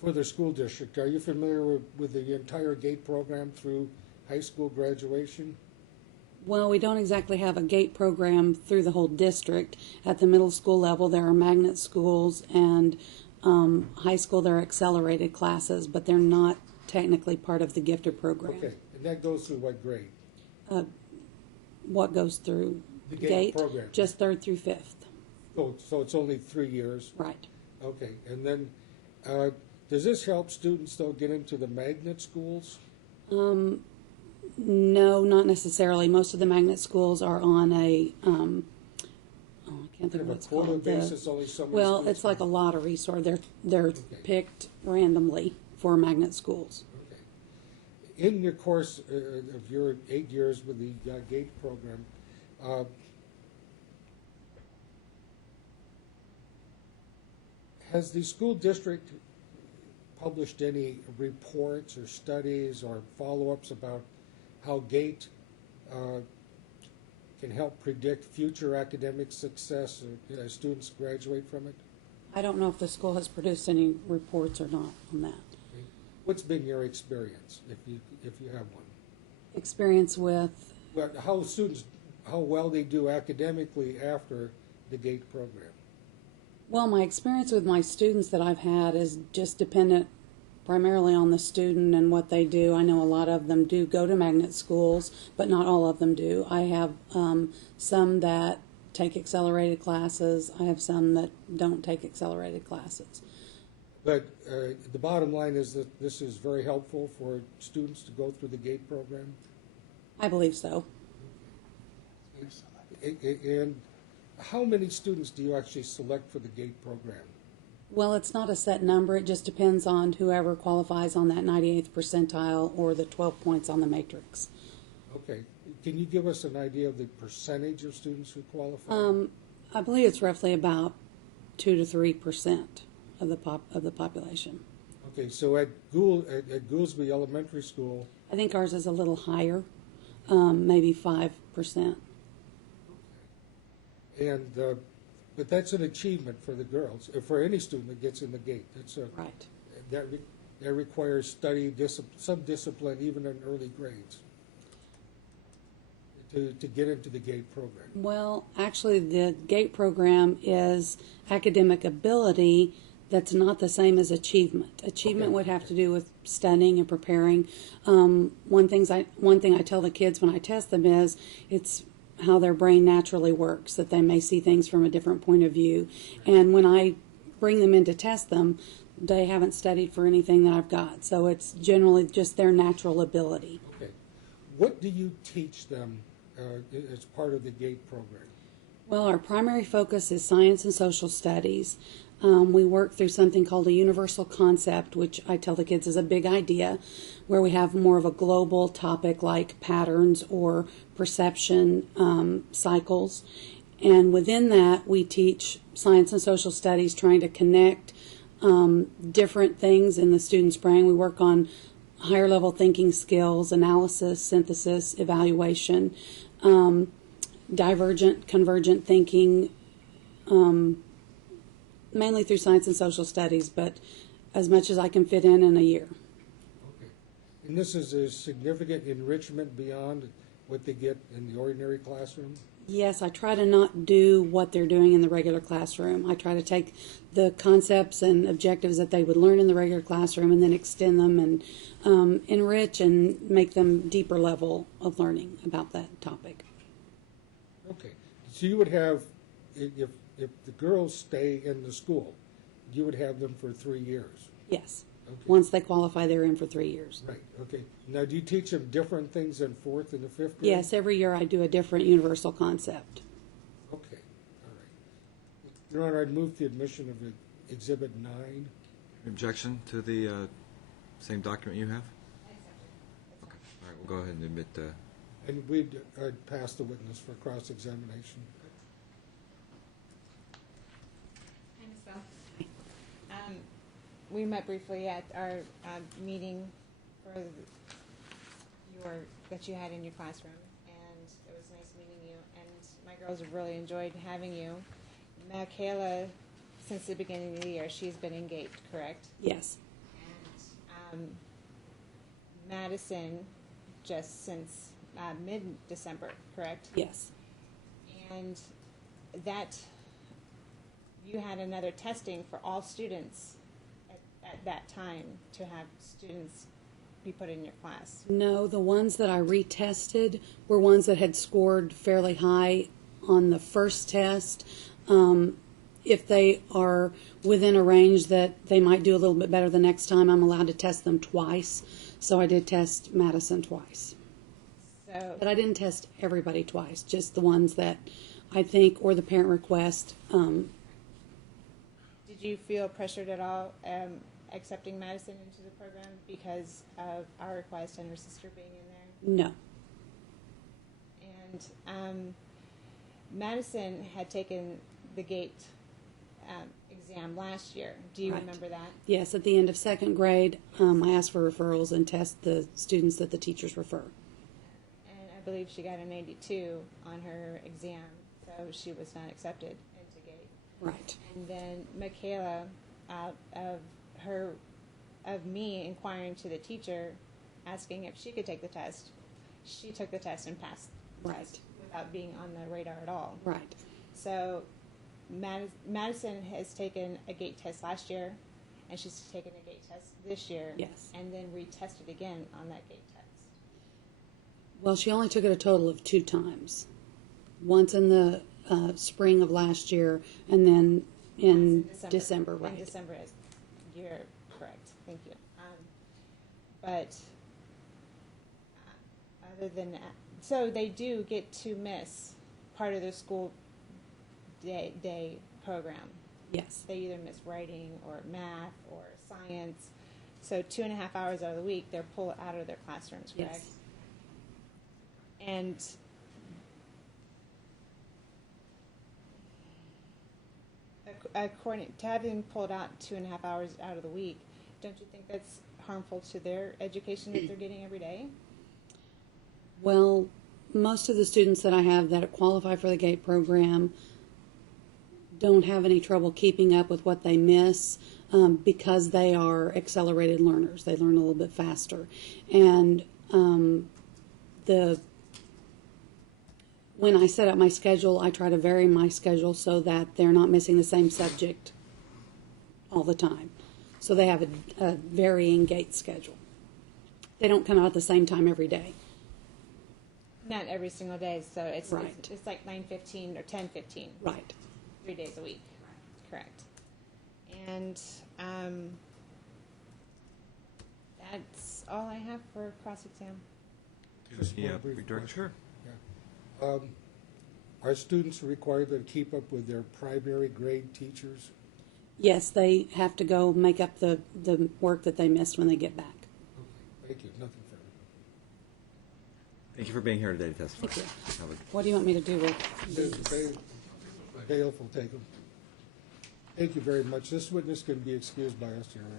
for the school district, are you familiar with the entire GATE program through high school graduation? Well, we don't exactly have a GATE program through the whole district. At the middle school level, there are magnet schools, and high school, there are accelerated classes, but they're not technically part of the gifted program. Okay, and that goes through what grade? What goes through The GATE program. Just 3rd through 5th. Oh, so it's only 3 years? Right. Okay, and then does this help students, though, get into the magnet schools? No, not necessarily. Most of the magnet schools are on a, I can't think of what it's quota called. basis, only so many Well, students? it's like a lottery, so they're Okay. picked randomly for magnet schools. Okay. In your course of your 8 years with the GATE program, has the school district published any reports or studies or follow-ups about how GATE can help predict future academic success as students graduate from it? I don't know if the school has produced any reports or not on that. Okay. What's been your experience, if you have one? Experience with, But how well they do academically after the GATE program? well, my experience with my students that I've had is just dependent primarily on the student and what they do. I know a lot of them do go to magnet schools, but not all of them do. I have some that take accelerated classes. I have some that don't take accelerated classes. But the bottom line is that this is very helpful for students to go through the GATE program? I believe so. And how many students do you actually select for the GATE program? Well, it's not a set number. It just depends on whoever qualifies on that 98th percentile or the 12 points on the matrix. Okay. Can you give us an idea of the percentage of students who qualify? I believe it's roughly about 2 to 3% of the population. Okay, so at Goolsby Elementary School, I think ours is a little higher, maybe 5%. and but that's an achievement for the girls, for any student that gets in the GATE. That's Right. that requires study, some discipline, even in early grades, to get into the GATE program. Well, actually, the GATE program is academic ability. That's not the same as achievement. Achievement Okay. would have to do with studying and preparing. One thing I tell the kids when I test them is it's how their brain naturally works, that they may see things from a different point of view. And when I bring them in to test them, they haven't studied for anything that I've got. So it's generally just their natural ability. Okay. What do you teach them as part of the GATE program? Well, our primary focus is science and social studies. We work through something called a universal concept, which I tell the kids is a big idea, where we have more of a global topic like patterns or perception cycles. And within that, we teach science and social studies, trying to connect different things in the student's brain. We work on higher level thinking skills, analysis, synthesis, evaluation, divergent, convergent thinking, mainly through science and social studies, but as much as I can fit in a year. Okay. And this is a significant enrichment beyond what they get in the ordinary classroom? Yes, I try to not do what they're doing in the regular classroom. I try to take the concepts and objectives that they would learn in the regular classroom and then extend them and enrich and make them deeper level of learning about that topic. Okay. So you would have, if the girls stay in the school, you would have them for 3 years? Yes. Okay. Once they qualify, they're in for 3 years. Right, okay. Now, do you teach them different things in 4th and the 5th grade? Yes, every year I do a different universal concept. Okay, all right. Your Honor, I'd move the admission of Exhibit 9. Objection to the same document you have? Okay. All right, we'll go ahead and admit. And we'd pass the witness for cross-examination. Hi, Ms. Bell. We met briefly at our meeting for that you had in your classroom, and it was nice meeting you. And my girls have really enjoyed having you. Michaela, since the beginning of the year, she's been engaged, correct? Yes. And Madison, just since mid-December, correct? Yes. And that you had another testing for all students at that time to have students be put in your class. No, the ones that I retested were ones that had scored fairly high on the first test. If they are within a range that they might do a little bit better the next time, I'm allowed to test them twice. So I did test Madison twice. But I didn't test everybody twice, just the ones that I think, or the parent request. Did you feel pressured at all accepting Madison into the program because of our request and her sister being in there? No. And Madison had taken the GATE exam last year. Do you Right. remember that? Yes, at the end of second grade, I asked for referrals and test the students that the teachers refer. And I believe she got an 82 on her exam, so she was not accepted into GATE. Right. And then Michaela, of me inquiring to the teacher, asking if she could take the test, she took the test and passed the Right. test without being on the radar at all. Right. So Madison has taken a GATE test last year, and she's taken a GATE test this year. Yes. And then retested again on that GATE test. Well, she only took it a total of 2 times. Once in the spring of last year, and then in December, right. In December, you're correct. Thank you. But other than that, so they do get to miss part of their school day program. Yes. They either miss writing or math or science. So 2.5 hours out of the week, they're pulled out of their classrooms, correct? Yes. And according to having pulled out 2.5 hours out of the week, don't you think that's harmful to their education that they're getting every day? Well, most of the students that I have that qualify for the GATE program don't have any trouble keeping up with what they miss because they are accelerated learners. They learn a little bit faster. And when I set up my schedule, I try to vary my schedule so that they're not missing the same subject all the time. So they have a varying GATE schedule. They don't come out at the same time every day. Not every single day, so it's Right. it's like 9:15 or 10:15. Right. 3 days a week. Correct. And That's all I have for cross-exam. Just one Yeah, brief Director. question. Are students required to keep up with their primary grade teachers? Yes, they have to go make up the work that they missed when they get back. Okay, thank you. Nothing further. Thank you for being here today to testify. Thank you. Have a- What do you want me to do with Bailiff will take them. Thank you very much. This witness can be excused by us, Your Honor.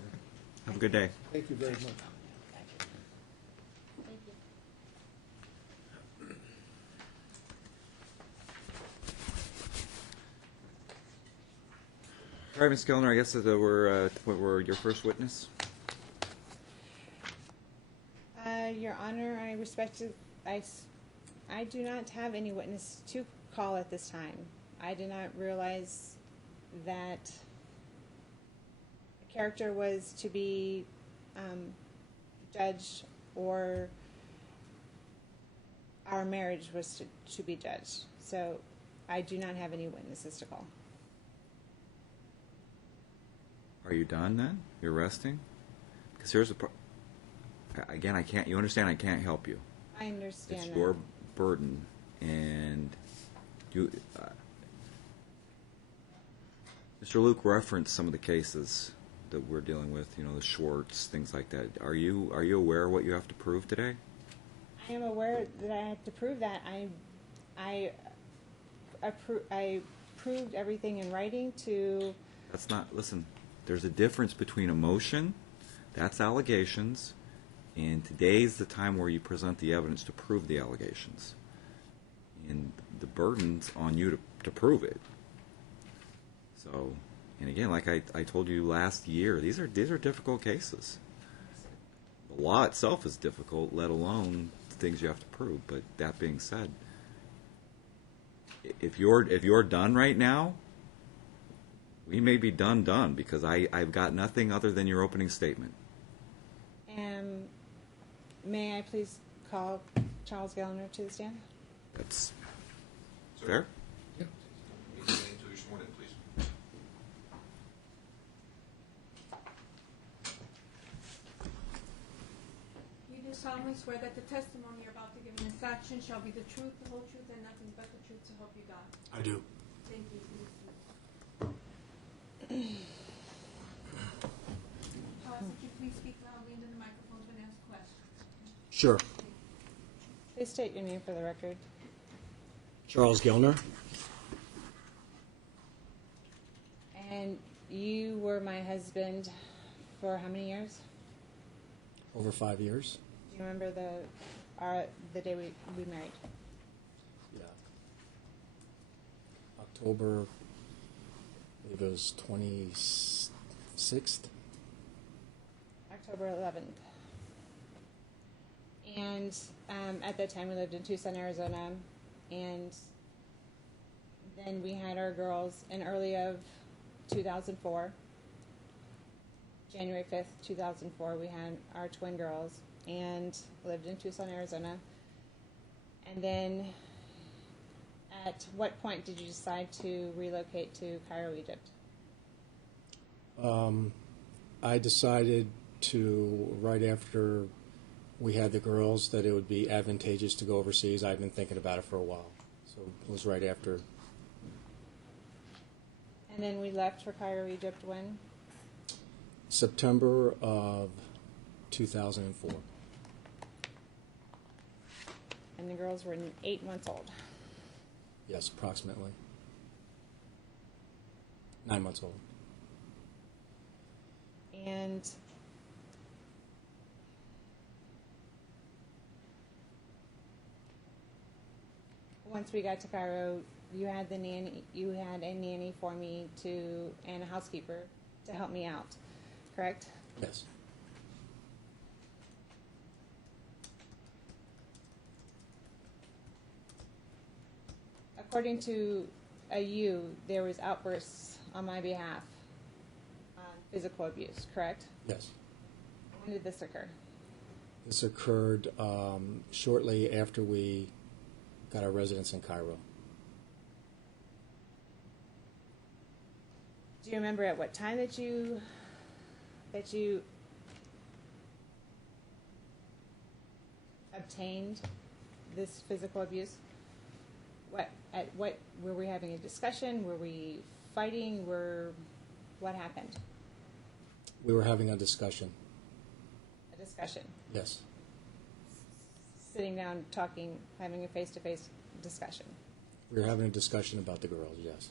Have a good day. Thank you very much. All right, Ms. Kellner, I guess that we're your first witness. Your Honor, I do not have any witness to call at this time. I did not realize that the character was to be judged, or our marriage was to be judged. So I do not have any witnesses to call. Are you done then? You're resting? Because here's the again, I can't. You understand? I can't help you. I understand It's that. your burden, and you. Mr. Luke referenced some of the cases that we're dealing with. You know, the Schwartz, things like that. Are you aware of what you have to prove today? I am aware that I have to prove that. I proved everything in writing to. That's not. Listen, there's a difference between a motion, that's allegations, and today's the time where you present the evidence to prove the allegations. And the burden's on you to prove it. So, and again, like I told you last year, these are difficult cases. The law itself is difficult, let alone the things you have to prove. But that being said, if you're done right now, we may be done because I've got nothing other than your opening statement. May I please call Charles Gellner to the stand? That's fair. Yeah. You do solemnly swear that the testimony you're about to give in this action shall be the truth, the whole truth, and nothing but the truth, so help you God. I do. Thank you. Charles, would you please speak loudly into the microphone and ask questions? Sure. Please state your name for the record. Charles Gellner. And you were my husband for how many years? Over 5 years. Do you remember the day we married? Yeah. October, I believe it was 26th. October 11th. And at that time we lived in Tucson, Arizona, and then we had our girls in early of 2004. January 5th, 2004, we had our twin girls and lived in Tucson, Arizona. And then at what point did you decide to relocate to Cairo, Egypt? I decided to, right after we had the girls, that it would be advantageous to go overseas. I've been thinking about it for a while. So it was right after. And then we left for Cairo, Egypt when? September of 2004. And the girls were 8 months old. Yes, approximately. 9 months old. And once we got to Cairo, you had a nanny for me and a housekeeper to help me out, correct? Yes. According to there was outbursts on my behalf on physical abuse, correct? Yes. When did this occur? This occurred shortly after we got our residence in Cairo. Do you remember at what time that you obtained this physical abuse? What were we having a discussion? Were we fighting? What happened? We were having a discussion. A discussion. Yes. Sitting down, talking, having a face-to-face discussion. We were having a discussion about the girls, yes.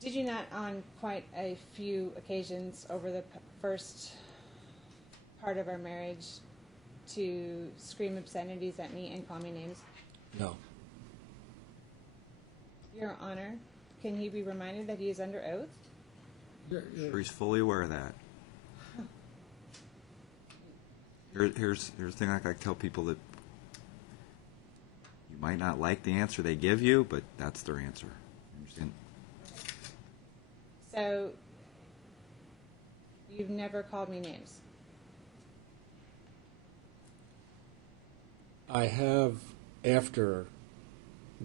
Did you not, on quite a few occasions over the first part of our marriage, to scream obscenities at me and call me names? No. Your Honor, can he be reminded that he is under oath? Sure, he's fully aware of that. Here's the thing I tell people that you might not like the answer they give you, but that's their answer. Understand? So, you've never called me names? I have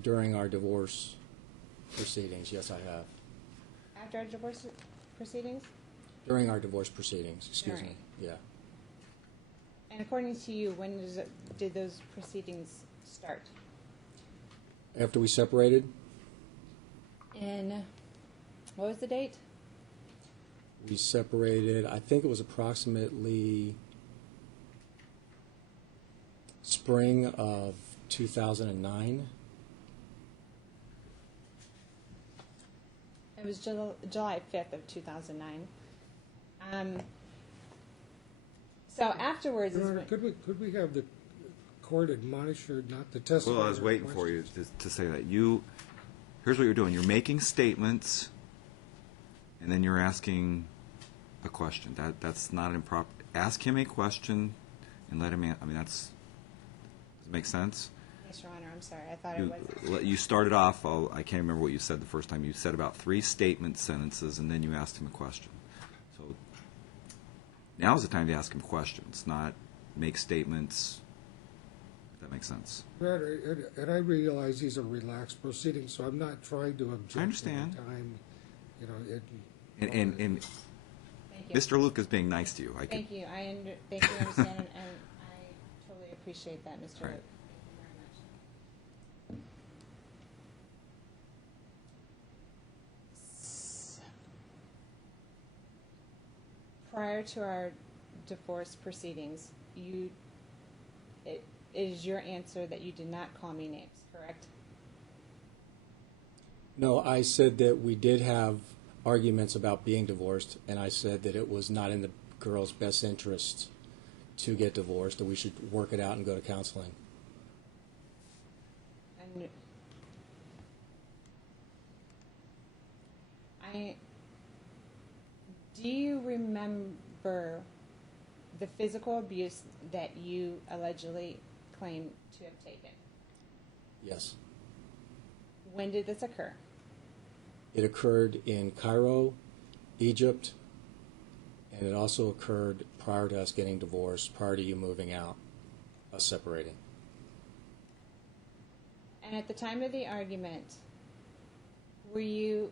during our divorce proceedings, yes, I have. After our divorce proceedings? During our divorce proceedings, excuse me, yeah. And according to you, when did those proceedings start? After we separated, In, what was the date? we separated, I think it was approximately spring of 2009. It was July 5th of 2009. So afterwards Your is Honor, when, could we have the court admonish her not to testify? Well, I was waiting for you to say that. Here's what you're doing. You're making statements, and then you're asking a question. That's not improper. Ask him a question, and let him. Does it make sense? yes, Your Honor, I'm sorry. I thought it was. You started off. I can't remember what you said the first time. You said about 3 statement sentences, and then you asked him a question. So now's the time to ask him questions, not make statements. If that makes sense. Your Honor, and I realize these are relaxed proceedings, so I'm not trying to object. I understand. Time, And Thank you. Mr. Luke is being nice to you. Thank you. Thank you, understand, and I totally appreciate that, Mr. All right. Luke. Thank you very much. Prior to our divorce proceedings, it is your answer that you did not call me names, correct? No, I said that we did have arguments about being divorced, and I said that it was not in the girl's best interest to get divorced, that we should work it out and go to counseling. And do you remember the physical abuse that you allegedly claim to have taken? Yes. When did this occur? It occurred in Cairo, Egypt, and it also occurred prior to us getting divorced, prior to you moving out, us separating. And at the time of the argument, were you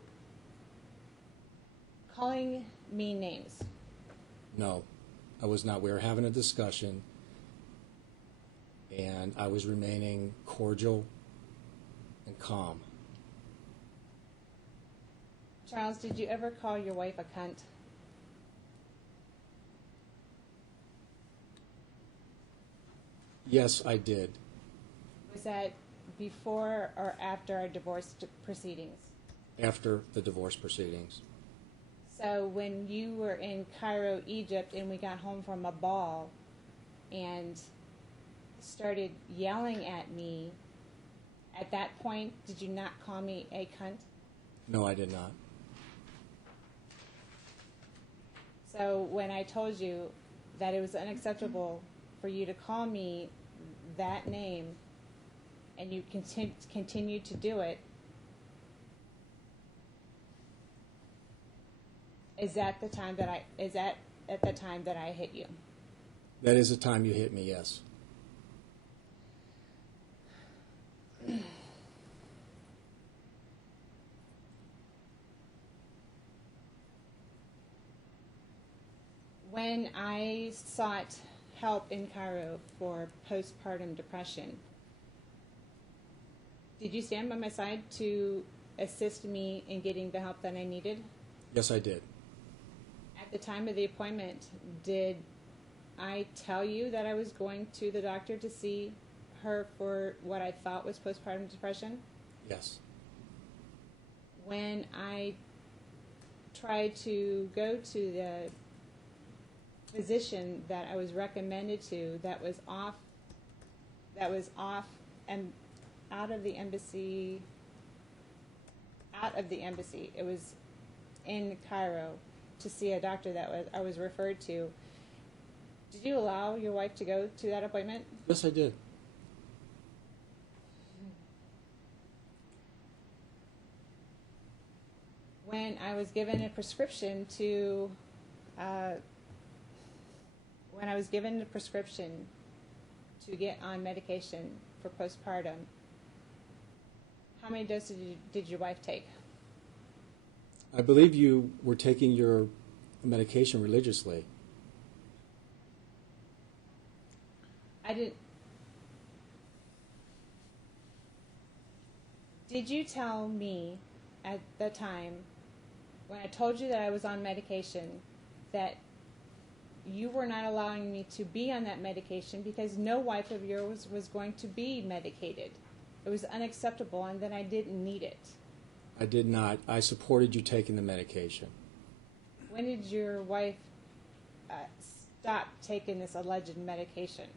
calling me names? No, I was not. We were having a discussion, and I was remaining cordial and calm. Charles, did you ever call your wife a cunt? Yes, I did. Was that before or after our divorce proceedings? After the divorce proceedings. So when you were in Cairo, Egypt, and we got home from a ball and started yelling at me, at that point, did you not call me a cunt? No, I did not. So when I told you that it was unacceptable for you to call me that name, and you continued to do it, is that at the time that I hit you? That is the time you hit me, yes. When I sought help in Cairo for postpartum depression, did you stand by my side to assist me in getting the help that I needed? Yes, I did. At the time of the appointment, did I tell you that I was going to the doctor to see her for what I thought was postpartum depression? Yes. When I tried to go to the physician that I was recommended to, that was off and out of the embassy. It was in Cairo to see a doctor that I was referred to. Did you allow your wife to go to that appointment? Yes, I did. When I was given a prescription to get on medication for postpartum, how many doses did your wife take? I believe you were taking your medication religiously. I didn't. Did you tell me at the time when I told you that I was on medication that you were not allowing me to be on that medication because no wife of yours was going to be medicated? It was unacceptable, and that I didn't need it. I did not. I supported you taking the medication. When did your wife stop taking this alleged medication?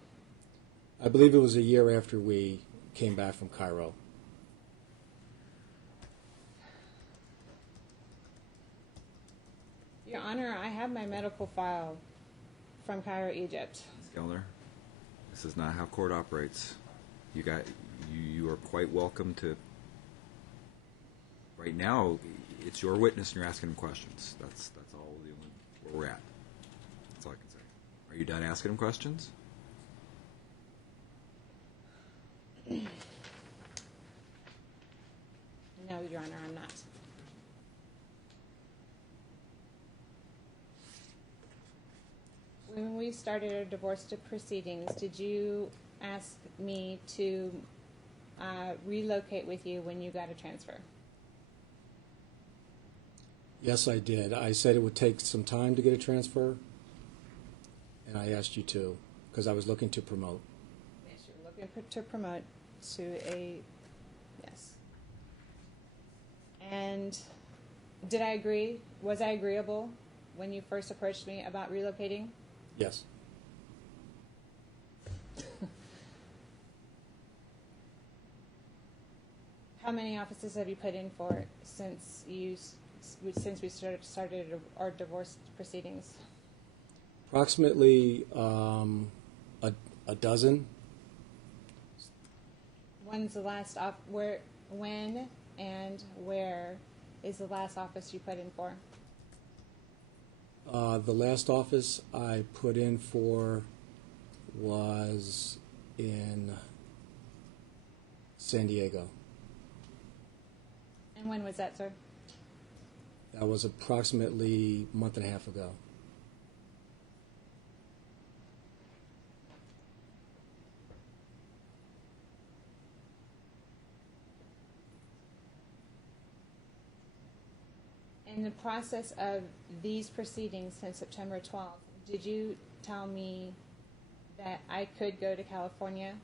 I believe it was a year after we came back from Cairo. Your Honor, I have my medical file from Cairo, Egypt. Ms. Geller, this is not how court operates. You are quite welcome to. Right now, it's your witness, and you're asking him questions. That's all. Where we're at. That's all I can say. Are you done asking him questions? No, Your Honor, I'm not. When we started our divorce proceedings, did you ask me to relocate with you when you got a transfer? Yes, I did. I said it would take some time to get a transfer, and I asked you to, because I was looking to promote. Yes, you're looking to promote to a, yes. And did I agree? Was I agreeable when you first approached me about relocating? Yes. How many offices have you put in for since we started our divorce proceedings? Approximately a dozen. When's the last when and where is the last office you put in for? The last office I put in for was in San Diego. And when was that, sir? That was approximately a month and a half ago. In the process of these proceedings since September 12th, did you tell me that I could go to California,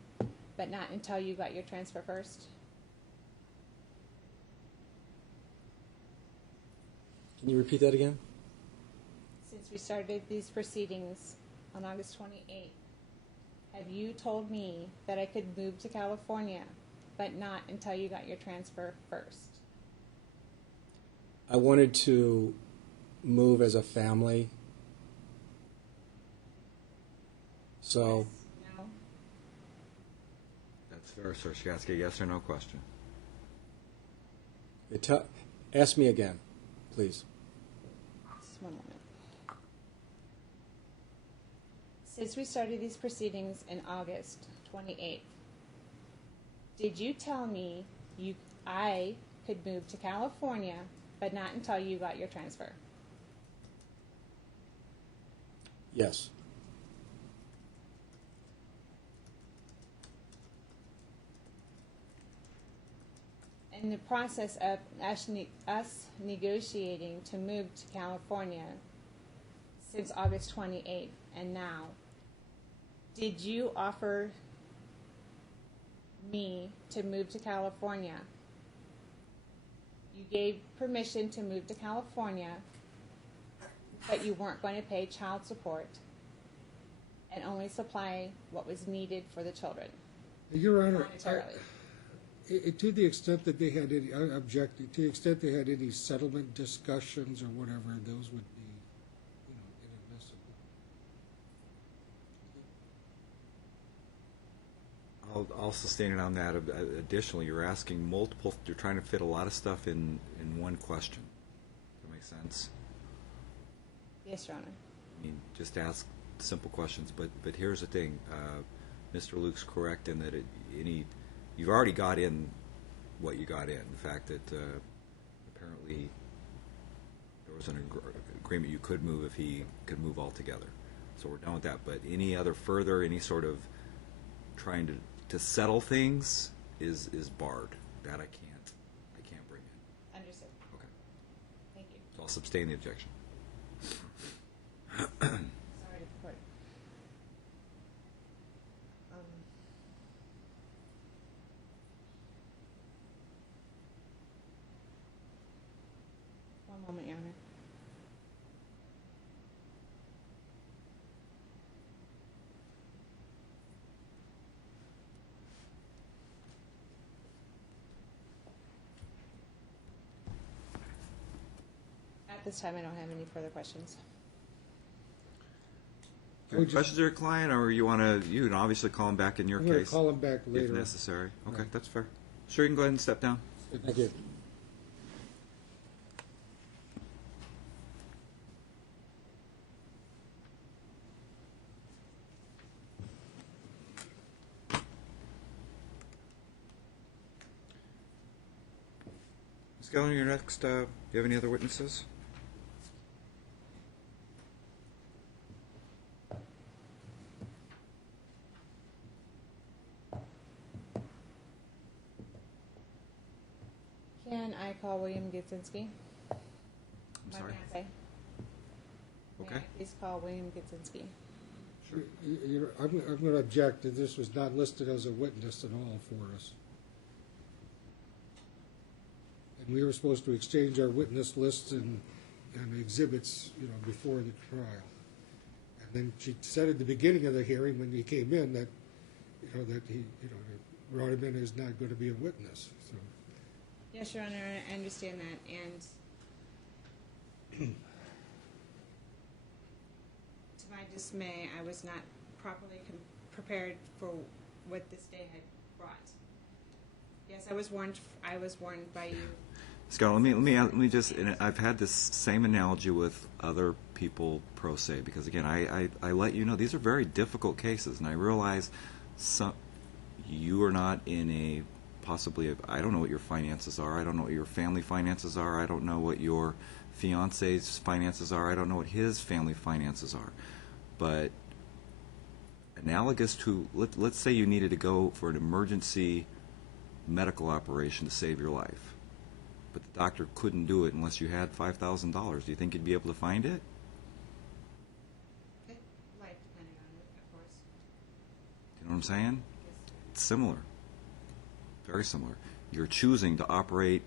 but not until you got your transfer first? Can you repeat that again? Since we started these proceedings on August 28th, have you told me that I could move to California, but not until you got your transfer first? I wanted to move as a family. So, No? That's fair, sir. She asked a yes or no question. ask me again, please. Just one moment. Since we started these proceedings in August 28th, did you tell me I could move to California, but not until you got your transfer? Yes. In the process of us negotiating to move to California since August 28th and now, did you offer me to move to California? You gave permission to move to California, but you weren't going to pay child support and only supply what was needed for the children Your Honor, monetarily. to the extent that they had any, I object, to the extent they had any settlement discussions or whatever, those would be, inadmissible. I'll sustain it on that. Additionally, you're asking multiple, you're trying to fit a lot of stuff in one question. Does that make sense? Yes, Your Honor. I mean, just ask simple questions. But here's the thing. Mr. Luke's correct in that you've already got in what you got in. The fact that apparently there was an agreement you could move if he could move altogether. So we're done with that. But any sort of trying to settle things is barred. That I can't bring in. Understood. Okay. Thank you. So I'll sustain the objection. Sorry to report. One moment, Your Honor. At this time, I don't have any further questions. Would you- Questions of your client, or you can obviously call him back in your I'm going case to call him back if later. necessary. Okay, Right. that's fair. Sure, you can go ahead and step down. Thank you. Ms. Geller, you're next. Do you have any other witnesses? Can I call William Gitzinski? I'm My sorry. fiancé. May Okay. I please call William Gitzinski? I'm going to object that this was not listed as a witness at all for us. And we were supposed to exchange our witness lists and exhibits, before the trial. And then she said at the beginning of the hearing when he came in that, that he, that brought him in as not going to be a witness. So Yes, Your Honor, I understand that, and to my dismay, I was not properly prepared for what this day had brought. Yes, I was warned by you. Scott, let me just. And I've had this same analogy with other people pro se because again, I let you know these are very difficult cases, and I realize you are not in a possibly. I don't know what your finances are. I don't know what your family finances are. I don't know what your fiance's finances are. I don't know what his family finances are. But analogous to let's say you needed to go for an emergency medical operation to save your life, but the doctor couldn't do it unless you had $5,000. Do you think you'd be able to find it? Life depending on it, of course. You know what I'm saying? Yes. It's similar. Very similar. You're choosing to operate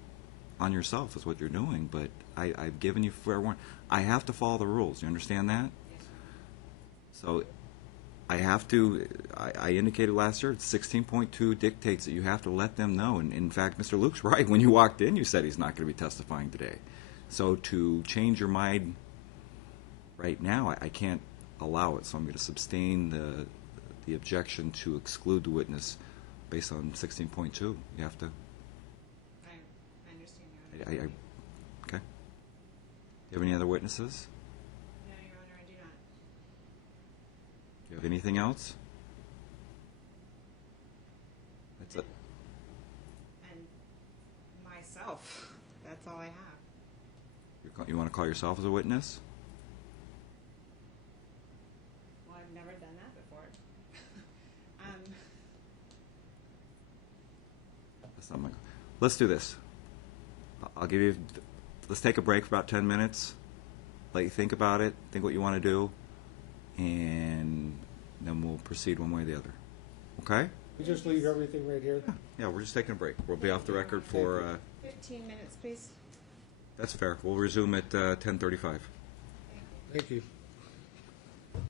on yourself is what you're doing, but I've given you fair warning. I have to follow the rules. You understand that? Yes. So I have to, I indicated last year, 16.2 dictates that you have to let them know. And in fact, Mr. Luke's right. When you walked in, you said he's not going to be testifying today. So to change your mind right now, I can't allow it. So I'm going to sustain the objection to exclude the witness based on 16.2. You have to, I understand, Your Honor. okay. Do you have any other witnesses? No, Your Honor, I do not. Do you have anything else? That's it. And myself, that's all I have. You want to call yourself as a witness? something like. Let's do this. I'll give you. Let's take a break for about 10 minutes. Let you think about it. Think what you want to do, and then we'll proceed one way or the other. Okay? We just leave everything right here? Yeah, we're just taking a break. We'll be off the record for. 15 minutes, please. That's fair. We'll resume at 10:35. Thank you.